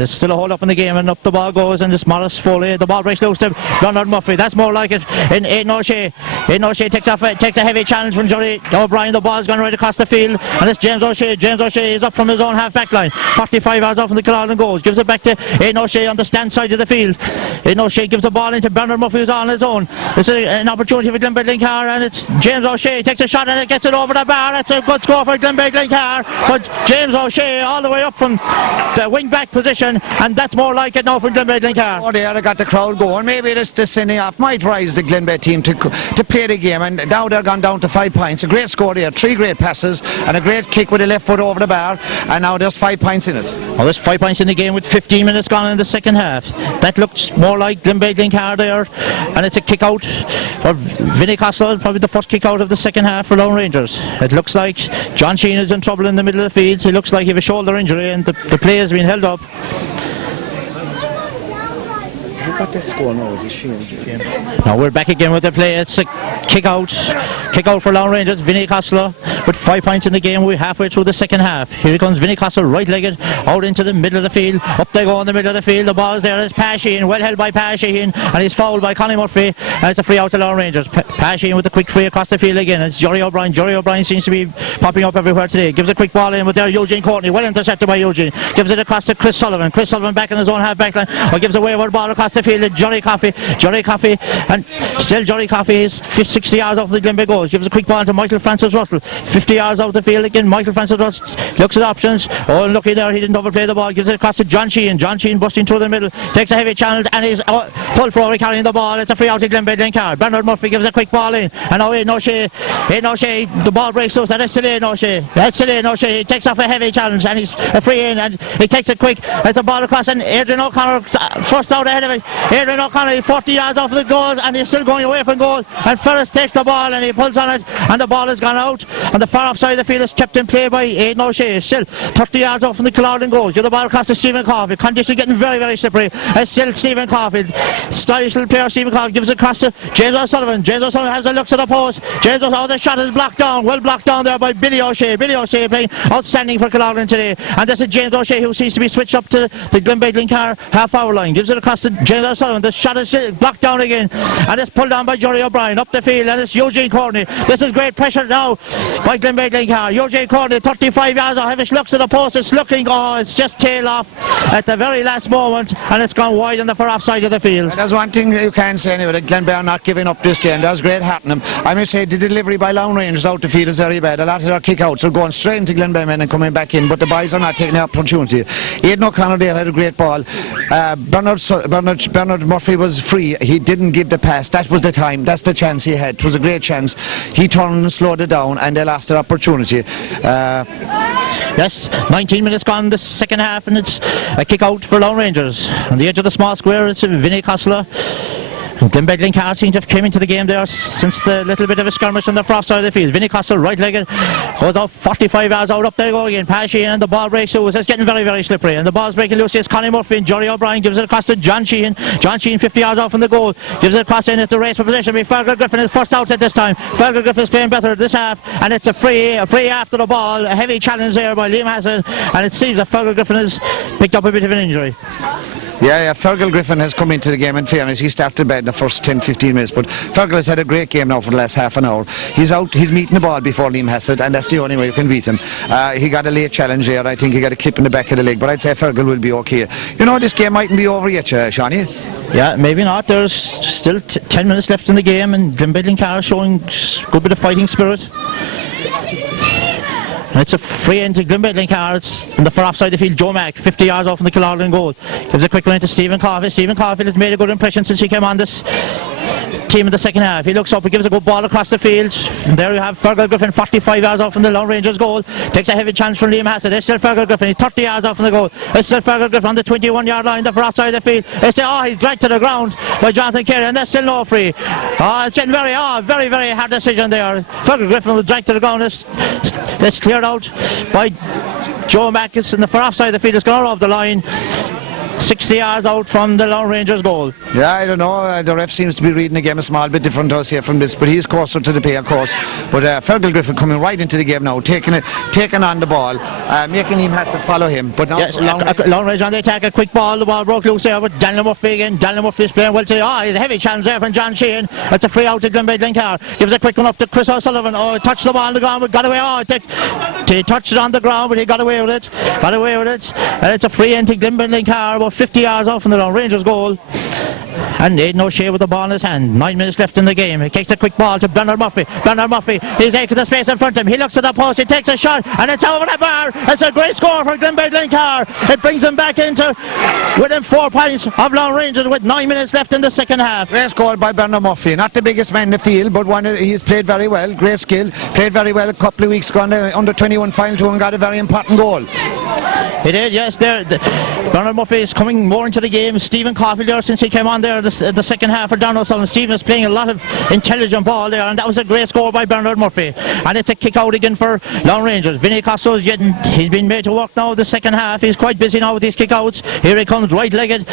Still a hold up in the game, and up the ball goes, and this Morris Foley, the ball breaks loose to Leonard Murphy. That's more like it in Aidan O'Shea. Aidan O'Shea takes a heavy challenge from Jerry O'Brien. The ball's gone right across the field, and it's James O'Shea. James O'Shea is up from his own half-back line, 45 yards off from the Culloden goals. Gives it back to Aidan O'Shea on the stand side of the field. Aidan O'Shea gives the ball into Bernard Murphy, who's on his own. It's an opportunity for Glenbeigh Glencar, and it's James O'Shea takes a shot and it gets it over the bar. That's a good score for Glenbeigh Glencar, but James O'Shea all the way up from the wing-back position, and that's more like it now for Glenbeigh Glencar. Oh, they got the crowd going. Maybe this sending off might rise the Glenbeigh team to play the game, and now they're gone down to 5 points. A great score there, 3 great passes and a great kick with the left foot over the bar, and now there's 5 points in it. Well, there's 5 points in the game with 15 minutes gone in the second half. That looks more like Glenbeigh Glencar there, and it's a kick out for Vinnie Costello, probably the first kick out of the second half for Laune Rangers. It looks like John Sheen is in trouble in the middle of the field. It looks like he has a shoulder injury, and the play has been held up. What that score now? Is it Sheen? Now we're back again with the play. It's a kick out for Laune Rangers. Vinnie Costello with 5 points in the game. We're halfway through the second half. Here comes Vinnie Costello, right-legged, out into the middle of the field. Up they go in the middle of the field. The ball's there. It's Pa Sheehan, well held by Pa Sheehan, and he's fouled by Connie Murphy. And it's a free out to Laune Rangers. Pa Sheehan with a quick free across the field again. It's Jerry O'Brien. Jerry O'Brien seems to be popping up everywhere today. Gives a quick ball in with there Eugene Courtney, well intercepted by Eugene. Gives it across to Chris Sullivan. Chris Sullivan back in his own half-back line. Or gives a wayward ball across across the field to Johnny Coffey, and still Johnny Coffey is 60 yards off the Glenbeigh goal. Gives a quick ball to Michael Francis Russell, 50 yards off the field again. Michael Francis Russell looks at options. Oh, looky there, he didn't overplay the ball. Gives it across to John Sheehan. John Sheehan busting through the middle, takes a heavy challenge and is pulled forward carrying the ball. It's a free out to Glenbeigh Glencar. Bernard Murphy gives a quick ball in, and now Aidan O'Shea, the ball breaks loose, and it's still Aidan O'Shea. He takes off a heavy challenge and he's a free in, and he takes it quick. It's a ball across, and Adrian O'Connor first out ahead of it. Adrian O'Connor 40 yards off the goal, and he's still going away from goal, and Ferris takes the ball and he pulls on it, and the ball has gone out, and the far off side of the field is kept in play by Aidan O'Shea. Still 30 yards off from the Culloden goal. Give the ball across to Stephen Caulfield. Conditions getting very, very slippery. It's still Stephen Caulfield. Stylish little player Stephen Caulfield gives it across to James O'Sullivan. James O'Sullivan has a look at the post. James O'Sullivan, the shot is blocked down. Well blocked down there by Billy O'Shea. Billy O'Shea playing outstanding for Culloden today. And this is James O'Shea, who seems to be switched up to the Glenbeigh Glencar half hour line. Gives it across to James O'Sullivan. The shot is blocked down again, and it's pulled down by Johnny O'Brien up the field, and it's Eugene Courtney. This is great pressure now by Glenbeigh Glencar. Eugene Courtney 35 yards off. If looks at the post, it's looking, it's just tail off at the very last moment, and it's gone wide on the far off side of the field. And there's one thing you can say anyway, that Glenbeigh are not giving up this game. That was great happening. I must say the delivery by Laune Rangers out the field is very bad. A lot of their kick-outs are going straight into Glenbeigh men and coming back in, but the boys are not taking the opportunity. Aidan O'Connor there had a great ball. Bernard Murphy was free. He didn't give the pass. That was the time. That's the chance he had. It was a great chance. He turned and slowed it down, and they lost their opportunity. Yes, 19 minutes gone the second half, and it's a kick out for Laune Rangers. On the edge of the small square, it's Vinnie Costello. Glenbeigh Glencar seem to have came into the game there since the little bit of a skirmish on the far side of the field. Vinnie Costello, right-legged, goes out 45 yards out, up there go again. Pass Sheehan, and the ball breaks loose. It's getting very, very slippery, and the ball's breaking loose. It's Connie Murphy, and Johnny O'Brien gives it across to John Sheehan. John Sheehan 50 yards off from the goal, gives it across in. It's the race for position. Fergal Griffin is first out at this time. Fergal Griffin is playing better this half, and it's a free after the ball. A heavy challenge there by Liam Hassett, and it seems that Fergal Griffin has picked up a bit of an injury. Yeah, Fergal Griffin has come into the game. In fairness, he started bad in the first 10-15 minutes, but Fergal has had a great game now for the last half an hour. He's out, he's meeting the ball before Liam Hassett, and that's the only way you can beat him. He got a late challenge there. I think he got a clip in the back of the leg, but I'd say Fergal will be okay. You know, this game mightn't be over yet, Shawnee. Yeah, maybe not. There's still 10 minutes left in the game, and Glenbeigh Glencar showing a good bit of fighting spirit. And it's a free into Glenbeigh Glencar. It's on the far off side of the field. Joe Mack, 50 yards off from the Culloden goal. Gives a quick one into Stephen Caulfield. Stephen Caulfield has made a good impression since he came on this team in the second half. He looks up, he gives a good ball across the field, and there you have Fergal Griffin 45 yards off from the Laune Rangers goal. Takes a heavy chance from Liam Hassett. It's still Fergal Griffin. He's 30 yards off from the goal. It's still Fergal Griffin on the 21 yard line, the far outside of the field. It's still, he's dragged to the ground by Jonathan Kerry, and there's still no free. It's getting very, very hard decision there. Fergal Griffin was dragged to the ground. It's cleared out by Joe Mackis, and the far offside of the field is gone off the line. 60 yards out from the Laune Rangers goal. Yeah, I don't know. The ref seems to be reading the game a small bit different to us here from this, but he's closer to the play, of course. But Fergal Griffin coming right into the game now, taking on the ball, making him have to follow him. But now yes, Laune Rangers on the attack, a quick ball. The ball broke loose there with Daniel Murphy again. Daniel Murphy is playing well today. He's a heavy chance there from John Sheehan. It's a free out to Glenbeigh Glencar. Gives a quick one up to Chris O'Sullivan. Touched the ball on the ground, but got away. He touched it on the ground, but he got away with it. And it's a free in to Glenbeigh Glencar, about 50 yards off from the Laune Rangers goal. And Aidan O'Shea with the ball in his hand. 9 minutes left in the game. He kicks a quick ball to Bernard Murphy. Bernard Murphy, he's taking the space in front of him. He looks at the post, he takes a shot, and it's over the bar. It's a great score for Glenbeigh Glencar. It brings him back into within 4 points of Laune Rangers with 9 minutes left in the second half. Great score by Bernard Murphy. Not the biggest man in the field, but he's played very well. Great skill. Played very well a couple of weeks ago on the under-21 final too, and got a very important goal. He did, yes. Bernard Murphy is coming more into the game. Stephen Caulfield there since he came on there the second half for Donald Sullivan. Stephen is playing a lot of intelligent ball there, and that was a great score by Bernard Murphy. And it's a kick out again for Laune Rangers. Vinnie Costello he's been made to work now the second half. He's quite busy now with these kick outs. Here he comes, right-legged.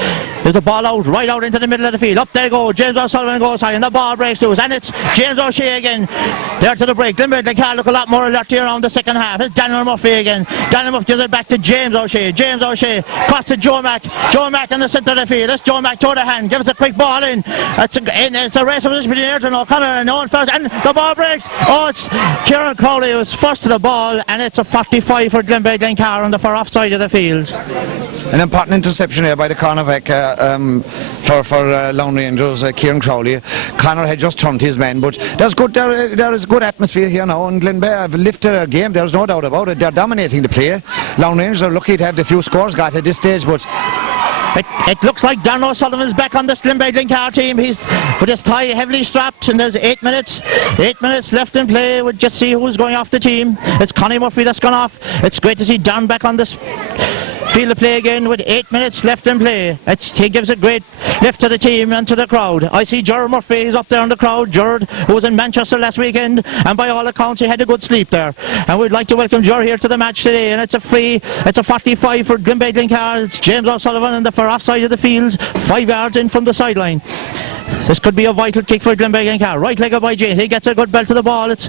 There's a ball out, right out into the middle of the field. Up there goes James O'Sullivan, goes high, and the ball breaks loose. And it's James O'Shea again. There to the break. Glenbeigh Glencar look a lot more alert here around the second half. It's Daniel Murphy again. Daniel Murphy gives it back to James O'Shea. James O'Shea cross to Joe Mack. Joe Mack in the centre of the field. It's Joe Mack to the hand. Gives a quick ball in. It's a race between Adrian O'Connor and Owen Ferris. And the ball breaks. It's Kieran Crowley who's first to the ball. And it's a 45 for Glenbeigh Glencar on the far off side of the field. An important interception here by the cornerback for Laune Rangers, Kieran Crowley. Connor had just turned his man, but there is good atmosphere here now, and Glenbeigh have lifted their game, there's no doubt about it. They're dominating the play. Laune Rangers are lucky to have the few scores got at this stage, but it looks like Darren O'Sullivan's back on this Glenbeigh Glencar team. He's with his tie heavily strapped, and there's 8 minutes left in play. We'll just see who's going off the team. It's Connie Murphy that's gone off. It's great to see Darren back on this field of play again with 8 minutes left in play. He gives a great lift to the team and to the crowd. I see Gerard Murphy, he's up there in the crowd. Gerard, who was in Manchester last weekend, and by all accounts he had a good sleep there. And we'd like to welcome Gerard here to the match today, and it's a 45 for Glenbeigh Glencar. It's James O'Sullivan on the far off side of the field, 5 yards in from the sideline. This could be a vital kick for Glenbeigh Glencar. Right legged by James. He gets a good belt to the ball. It's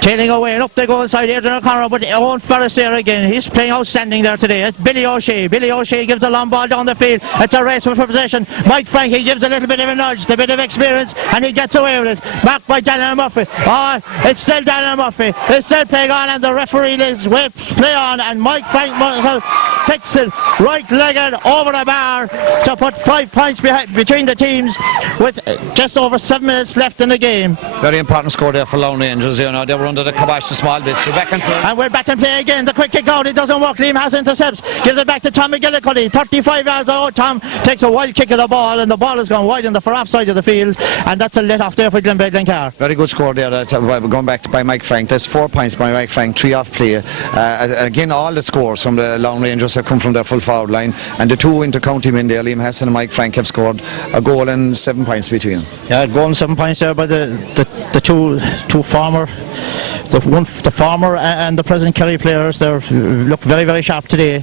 tailing away, and up they go inside Adrian O'Connor, but Owen Ferris there again. He's playing outstanding there today. It's Billy O'Shea. Billy O'Shea gives a long ball down the field. It's a race for possession. Mike Frank, he gives a little bit of a nudge, a bit of experience, and he gets away with it. Marked by Daniel Murphy. Oh, it's still Daniel Murphy. It's still playing on, and the referee whips play on, and Mike Frank picks it right legged over the bar to put 5 points between the teams with just over 7 minutes left in the game. Very important score there for Laune Rangers. You know, they were under the kibosh a small bit. We're back in play. And we're back in play again. The quick kick out, it doesn't work. Liam has intercepts. Gives it back to Tom McGillicuddy. 35 yards out. Tom takes a wild kick of the ball, and the ball has gone wide on the far off side of the field. And that's a let off there for Glenbeigh Glencar. Very good score there. Going back by Mike Frank. That's 4 points by Mike Frank. 3 off play. Again, all the scores from the Laune Rangers have come from their full forward line. And the two inter-county men there, Liam Hassan and Mike Frank, have scored a goal and 7 points between them. Yeah, goal and 7 points there by the two former, the former and the present Kerry players. They look very, very sharp today.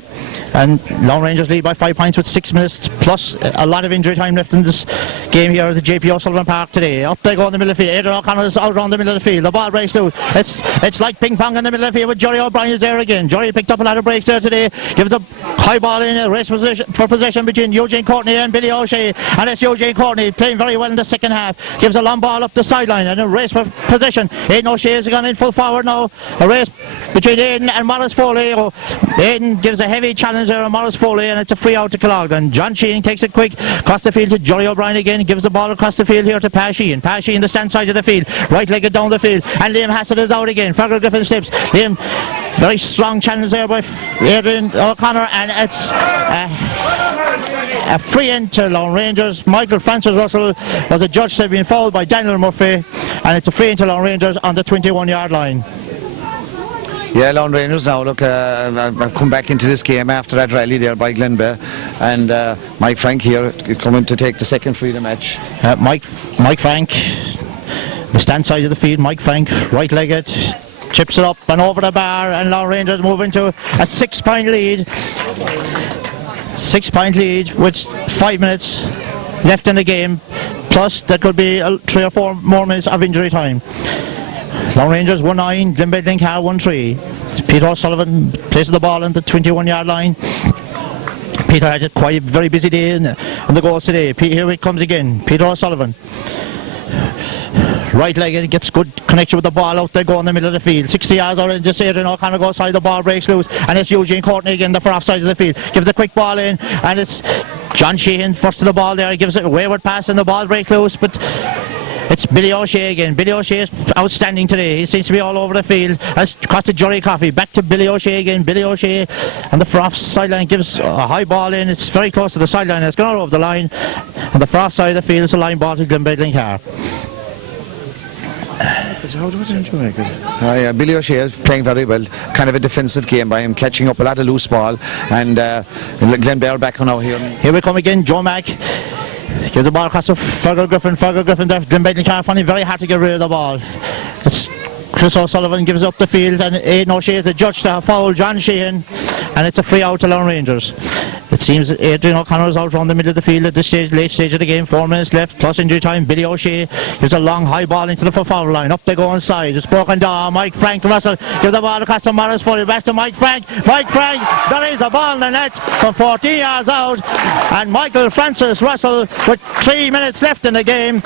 And Laune Rangers lead by 5 points with 6 minutes plus a lot of injury time left in this game here at the JP O'Sullivan Park today. Up they go in the middle of the field. Adrian O'Connor is out around the middle of the field. The ball breaks through. It's like ping pong in the middle of the field with Jory O'Brien is there again. Jory picked up a lot of breaks there today. Gives a high ball in a race for possession between Eugene Courtney and Billy O'Shea. And it's Eugene Courtney playing very well in the second half. Gives a long ball up the sideline and a race for possession. Aidan O'Shea has gone in full forward now. A race between Aidan and Morris Foley. Aidan gives a heavy challenge there on Morris Foley, and it's a free out to Cloughlin. John Sheehan takes it quick across the field to Jory O'Brien again. Gives the ball across the field here to Pa Sheehan. Pa Sheehan the stand side of the field. Right legged down the field. And Liam Hassett is out again. Fergal Griffin slips. Liam, very strong challenge there by Adrian O'Connor, and it's a free in to Laune Rangers. Michael Francis Russell was a judge to have been fouled by Daniel Murphy, and it's a free in to Laune Rangers on the 21-yard line. Yeah, Laune Rangers now, look, I've come back into this game after that rally there by Glenbeigh, and Mike Frank here coming to take the second free of the match. Mike Frank, the stand side of the field. Mike Frank, right-legged, chips it up and over the bar, and Laune Rangers move into a 6 point lead. 6 point lead with 5 minutes left in the game, plus there could be 3 or 4 more minutes of injury time. Laune Rangers 1-9, Glenbeigh Glencar 1-3. Peter O'Sullivan places the ball on the 21-yard line. Peter had quite a very busy day in the goals today. Here it comes again. Peter O'Sullivan. Right legged, gets good connection with the ball out there, go in the middle of the field. 60 yards out, and just Adrian O'Connor goes side, the ball breaks loose, and it's Eugene Courtney again, the far off side of the field. Gives a quick ball in, and it's John Sheehan first to the ball there. He gives it a wayward pass, and the ball breaks loose, but it's Billy O'Shea again. Billy O'Shea is outstanding today. He seems to be all over the field. Across to Jory Coffey. Back to Billy O'Shea again. Billy O'Shea and the far off sideline gives a high ball in. It's very close to the sideline. It's gone over the line. And the far off side of the field is a line ball to Glenbeigh Glencar. How did you make it? Billy O'Shea is playing very well. Kind of a defensive game by him, catching up a lot of loose ball. And Glenbeigh are back on out here. Here we come again. Joe Mack gives the ball across to Fergal Griffin. Fergal Griffin there. Glenbeigh Glencar finding it very hard to get rid of the ball. It's Chris O'Sullivan gives up the field, and Aidan O'Shea is the judge to foul John Sheehan, and it's a free out to Laune Rangers. It seems that Adrian O'Connor is out around the middle of the field at this stage, late stage of the game. 4 minutes left, plus injury time. Billy O'Shea gives a long high ball into the forward line. Up they go inside. It's broken down. Mike Frank Russell gives the ball across to Morris Foley. Back to Mike Frank. Mike Frank buries the ball in the net from 14 yards out. And Michael Francis Russell, with 3 minutes left in the game,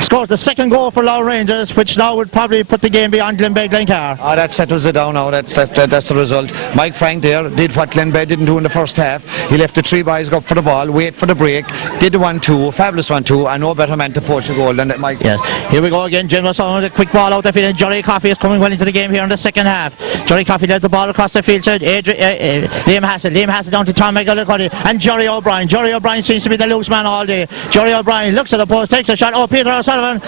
scores the second goal for Laune Rangers, which now would probably put the game beyond Glenbeigh Glencar. Oh, that settles it down now. That's the result. Mike Frank there did what Glenbeigh didn't do in the first half. He left the three boys go up for the ball, wait for the break, did the 1-2, fabulous 1-2, and no better man to poach a goal than that Mike. Yes, here we go again. Jim O'Sullivan with a quick ball out the field, and Johnny Coffey is coming well into the game here in the second half. Johnny Coffey leads the ball across the field to Liam Hassett. Liam Hassett down to Tom McGillicuddy and Jerry O'Brien. Jerry O'Brien seems to be the loose man all day. Jerry O'Brien looks at the post, takes a shot. Oh, Peter O'Sullivan.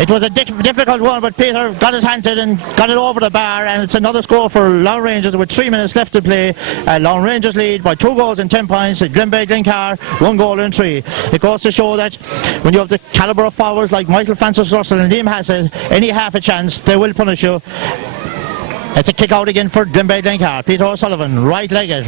It was a difficult one, but Peter got his hand to it and got it over the bar, and it's another score for Laune Rangers with 3 minutes left to play. Laune Rangers lead by 2 goals and 10 points. Glenbeigh, Glencar, 1 goal and 3. It goes to show that when you have the calibre of forwards like Michael Francis Russell and Liam Hassett, any half a chance, they will punish you. It's a kick out again for Glenbeigh Glencar. Peter O'Sullivan, right-legged,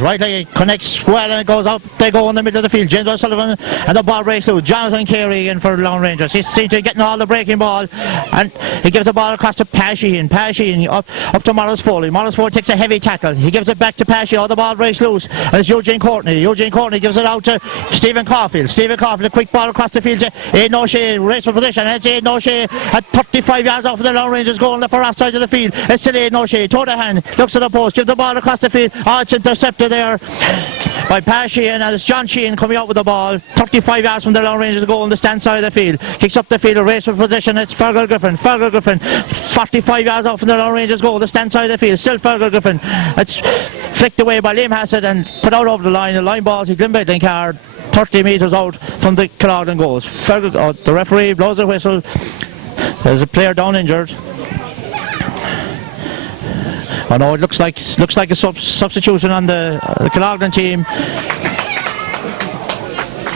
connects well and it goes out. They go in the middle of the field. James O'Sullivan and the ball breaks through. Jonathan Kerry again for Laune Rangers. He seems to be getting all the breaking ball and he gives the ball across to Pashean up to Morris Foley. Morris Foley takes a heavy tackle. He gives it back to Pashean. The ball breaks loose and it's Eugene Courtney. Eugene Courtney gives it out to Stephen Caulfield. Stephen Caulfield, a quick ball across the field to Aidan O'Shea. Race for position and it's Aidan O'Shea at 35 yards off of the Laune Rangers goal on the far off side of the field. It's still Aidan O'Shea. Toe the hand. Looks at the post, gives the ball across the field. Oh, it's intercepted there by Pashean, and it's John Sheehan coming out with the ball 35 yards from the Laune Rangers goal on the stand side of the field. Kicks up the field, a race for position. It's Fergal Griffin 45 yards out from the Laune Rangers goal, the stand side of the field. Still Fergal Griffin. It's flicked away by Liam Hassett and put out over the line. A line ball to Glenbeigh Glencar 30 metres out from the Killarden goals. The referee blows a whistle. There's a player down injured. Oh no, it looks like a substitution on the Killarden team.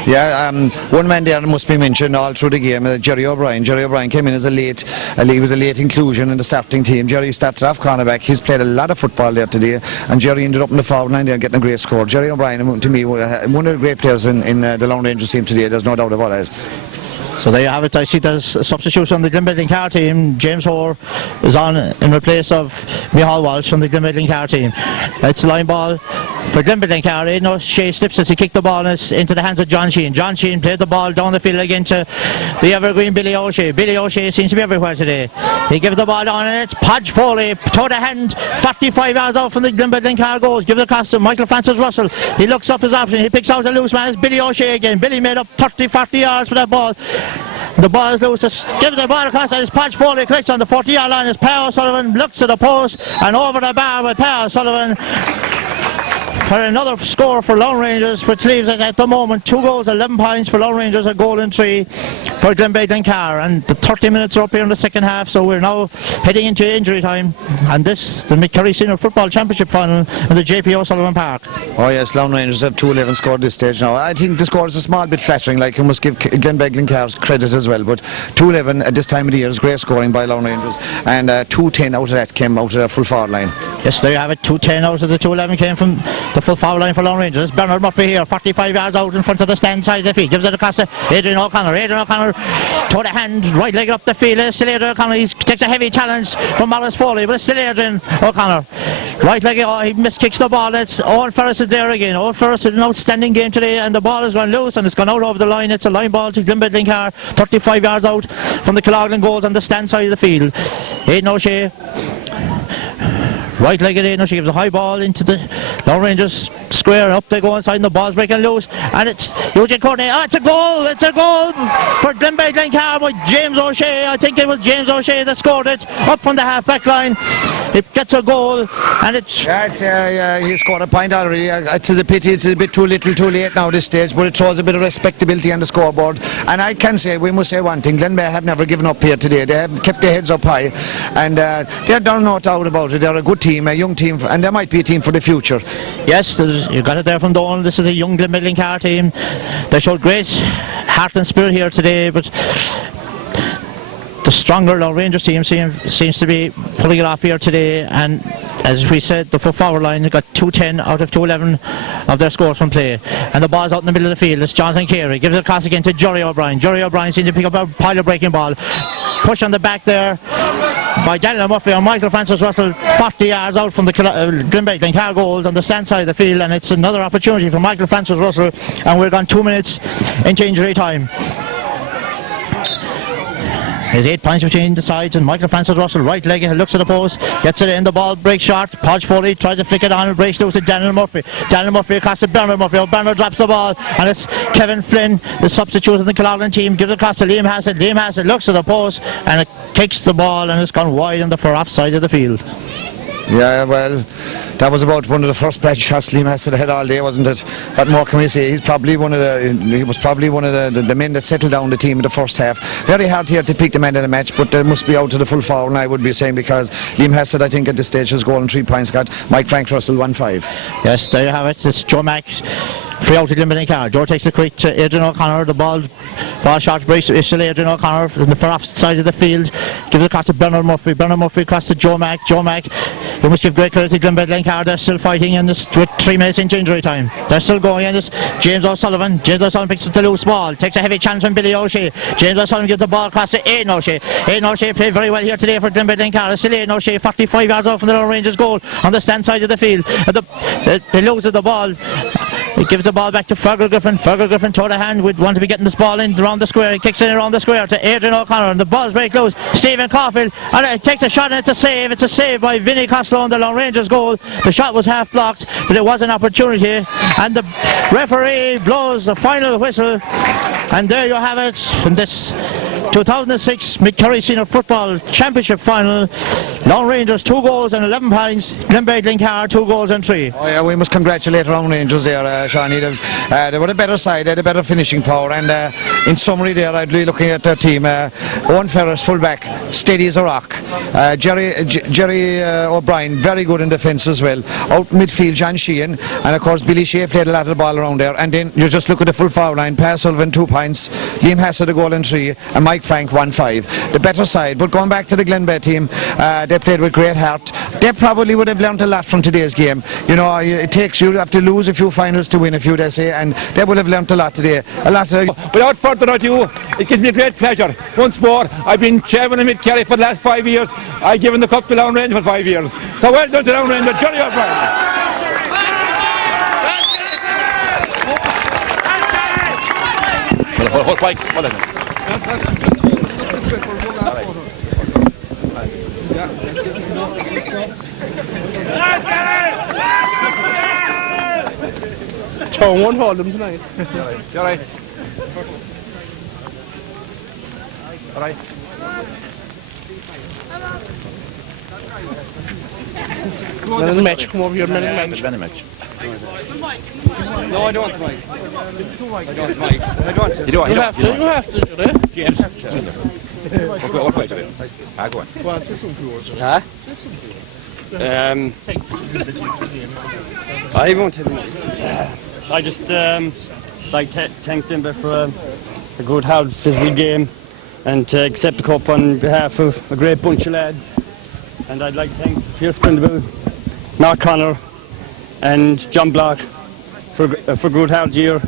Yeah, one man there must be mentioned all through the game, Jerry O'Brien. Jerry O'Brien came in as he was a late inclusion in the starting team. Jerry started off cornerback. He's played a lot of football there today, and Jerry ended up in the forward line there getting a great score. Jerry O'Brien, to me, one of the great players in the Laune Rangers team today. There's no doubt about it. So there you have it. I see there's a substitution on the Glenbeigh Glencar team. James Hoare is on in place of Micheál Walsh on the Glenbeigh Glencar team. It's a line ball for Glenbeigh Glencar. Aidan O'Shea slips as he kicked the ball into the hands of John Sheehan. John Sheehan played the ball down the field again to the evergreen Billy O'Shea. Billy O'Shea seems to be everywhere today. He gives the ball down and it's Podge Foley, toe the hand, 45 yards out from the Glenbeigh Glencar goals. Gives it across to Michael Francis Russell. He looks up his option. He picks out a loose man. It's Billy O'Shea again. Billy made up 30-40 yards for that ball. The ball is loose, gives the ball across, and it's Podge Foley, collects on the 40-yard line as Per O'Sullivan looks at the post and over the bar with Per O'Sullivan. For another score for Laune Rangers, which leaves it at the moment 2 goals, 11 points for Laune Rangers, a goal and 3 for Glenbeigh Glencar. And the 30 minutes are up here in the second half, so we're now heading into injury time. And this, the Kerry Senior Football Championship final in the JP O'Sullivan Park. Oh yes, Laune Rangers have 2-11 scored this stage now. I think the score is a small bit flattering, like you must give Glenbeigh Glencar credit as well, but 2-11 at this time of the year is great scoring by Laune Rangers, and 2-10 out of that came out of the full forward line. Yes, there you have it. 2-10 out of the 2-11 came from the full forward line for Laune Rangers. Bernard Murphy here, 45 yards out in front of the stand side of the field. Gives it across to Adrian O'Connor. Adrian O'Connor, toe the hand, right leg up the field. It's still Adrian O'Connor. He takes a heavy challenge from Morris Foley, but it's still Adrian O'Connor. Right leg, he miskicks the ball. It's Owen Ferris is there again. Owen Ferris had an outstanding game today, and the ball has gone loose and it's gone out over the line. It's a line ball to Glenbeigh Glencar, 35 yards out from the Killarden goals on the stand side of the field. Aidan O'Shea, right leg it in, she gives a high ball into the Laune Rangers square, and up they go inside and the ball's breaking loose, and it's Eugene Courtney. Oh, it's a goal for Glenbeigh Glencar by James O'Shea. I think it was James O'Shea that scored it up from the half back line. It gets a goal, and it's... Yeah, he scored a point already. It's a pity it's a bit too little too late now this stage, but it throws a bit of respectability on the scoreboard. And I can say, we must say one thing, Glenbeigh have never given up here today. They have kept their heads up high, and they're no doubt about it. They're a good team, a young team, and they might be a team for the future. Yes, you got it there from Donald. This is a young Glenbeigh Glencar team. They showed great heart and spirit here today, but the stronger Laune Rangers team seems to be pulling it off here today, and as we said, the full forward line got 2-10 out of 2-11 of their scores from play, and the ball's out in the middle of the field. It's Jonathan Kerry, gives it across again to Jerry O'Brien. Jerry O'Brien seems to pick up a pile of breaking ball, push on the back there by Daniel Murphy and Michael Francis Russell, 40 yards out from the Glenbeigh Glencar goals on the stand side of the field, and it's another opportunity for Michael Francis Russell, and we're gone 2 minutes into injury time. There's 8 points between the sides, and Michael Francis Russell, right leg, looks at the post, gets it in, the ball breaks short. Podge Foley tries to flick it on and breaks loose to Daniel Murphy. Daniel Murphy across to Bernard Murphy. Bernard drops the ball, and it's Kevin Flynn, the substitute in the Cloughlin team, gives it across to Liam Hassett. Liam Hassett looks at the post, and it kicks the ball, and it's gone wide on the far off side of the field. Yeah, well, that was about one of the first bad shots Liam Hassett had all day, wasn't it? What more can we say? He was probably one of the men that settled down the team in the first half. Very hard here to pick the man in the match, but they must be out to the full forward, I would be saying, because Liam Hassett, I think, at this stage has goal 3 points, got Mike Frank Russell 1-5. Yes, there you have it. It's Joe Mack. Free out to Glenbeigh. Joe takes the quick to Adrian O'Connor. The ball falls short, breaks. It's still Adrian O'Connor from the far off side of the field. Gives it across to Bernard Murphy. Bernard Murphy across to Joe Mack. Joe Mack. We must give great credit to Glencar. They're still fighting in this with 3 minutes into injury time. They're still going in this. James O'Sullivan. James O'Sullivan picks up the loose ball. Takes a heavy chance from Billy O'Shea. James O'Sullivan gives the ball across to Aidan O'Shea. Aidan O'Shea played very well here today for Glencar. It's still Aidan O'Shea, 45 yards off from the Laune Rangers goal on the stand side of the field. They lose the ball. He gives the ball back to Fergal Griffin. Fergal Griffin toward the hand. We'd want to be getting this ball in around the square. He kicks it around the square to Adrian O'Connor, and the ball's very close. Stephen Caulfield, and it takes a shot, and it's a save. It's a save by Vinnie Costello on the Laune Rangers goal. The shot was half blocked, but it was an opportunity, and the referee blows the final whistle, and there you have it in this 2006 Kerry Senior Football Championship final. Laune Rangers 2 goals and 11 points. Glencar 2 goals and 3. Oh yeah, we must congratulate Laune Rangers there, Shawnee. They were a better side, they had a better finishing power, and in summary there, I'd be looking at their team. Owen Ferris, fullback, steady as a rock. Jerry O'Brien, very good in defence as well. Out midfield, John Sheehan, and of course Billy Shea played a lot of the ball around there. And then you just look at the full forward line. Per Sullivan 2 points, Liam Hassett a goal and 3, and Mike Frank 1-5. The better side. But going back to the Glenbeigh team, they played with great heart. They probably would have learned a lot from today's game. You know, it takes, you have to lose a few finals to win a few, they say, and they will have learned a lot today. Without further ado, it gives me a great pleasure. Once more, I've been chairman of Mid-Kerry for the last 5 years. I've given the cup to Laune Rangers for 5 years. So well done to Laune Rangers, Johnny O'Brien. Hold Mike, hold it. Joe won't hold him tonight. You're right. All right. Man of the match, come over here, man of the match. No, I don't want the mic. I don't want the mic. I don't want to. You have to, do that. James. What way to it? Go on. Go on, say something to us. Huh? I won't have the I just like to thank them for a good, hard, physical game, and to accept the cup on behalf of a great bunch of lads. And I'd like to thank Pierce Prindable, Mark Connor, and John Block for a good, hard year,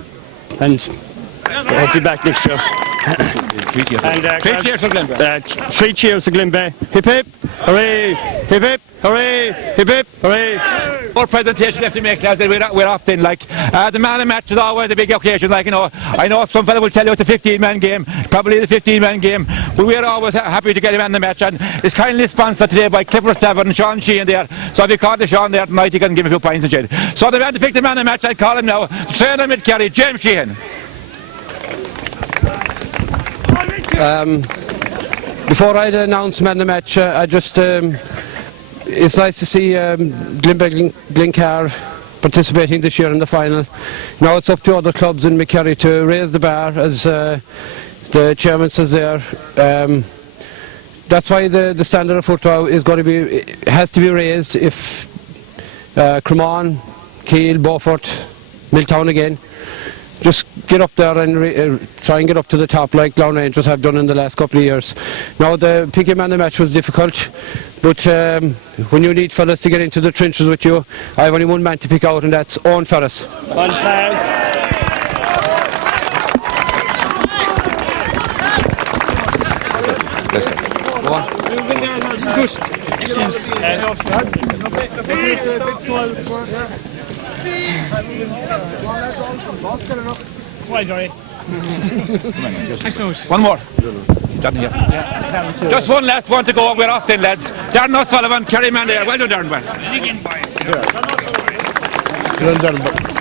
and I hope you're back next year. 3 cheers. And 3 cheers for Glenbeigh. 3 cheers to Glenbeigh. Hip hip, hooray! Hip hip, hooray! Hip hip, hooray! More presentation left to make, lads. We're off then. Like the man of match is always a big occasion. Like, you know, I know some fella will tell you it's a 15-man game, probably the 15-man game, but we're always happy to get a man of the match. And it's kindly sponsored today by Clifford Savard and Sean Sheehan there. So if you caught the Sean there tonight, you can give him a few points instead. So the man to pick the man of the match, I call him now. Trainer Mid-Kerry, James Sheehan. Before I announce man of the match, I just it's nice to see Glencar participating this year in the final. Now it's up to other clubs in Mid-Kerry to raise the bar, as the chairman says there. That's why the standard of football is going to be, has to be raised if Cremon, Keele, Beaufort, Milltown again just get up there and try and get up to the top like Laune Rangers have done in the last couple of years. Now the picking man of the match was difficult, but when you need fellas to get into the trenches with you, I have only one man to pick out, and that's Owen Ferris. Go on. One more. Down here. Just one last one to go, and we're off then, lads. Darren O'Sullivan, Kerry man there. Well done, Darren. Well done, but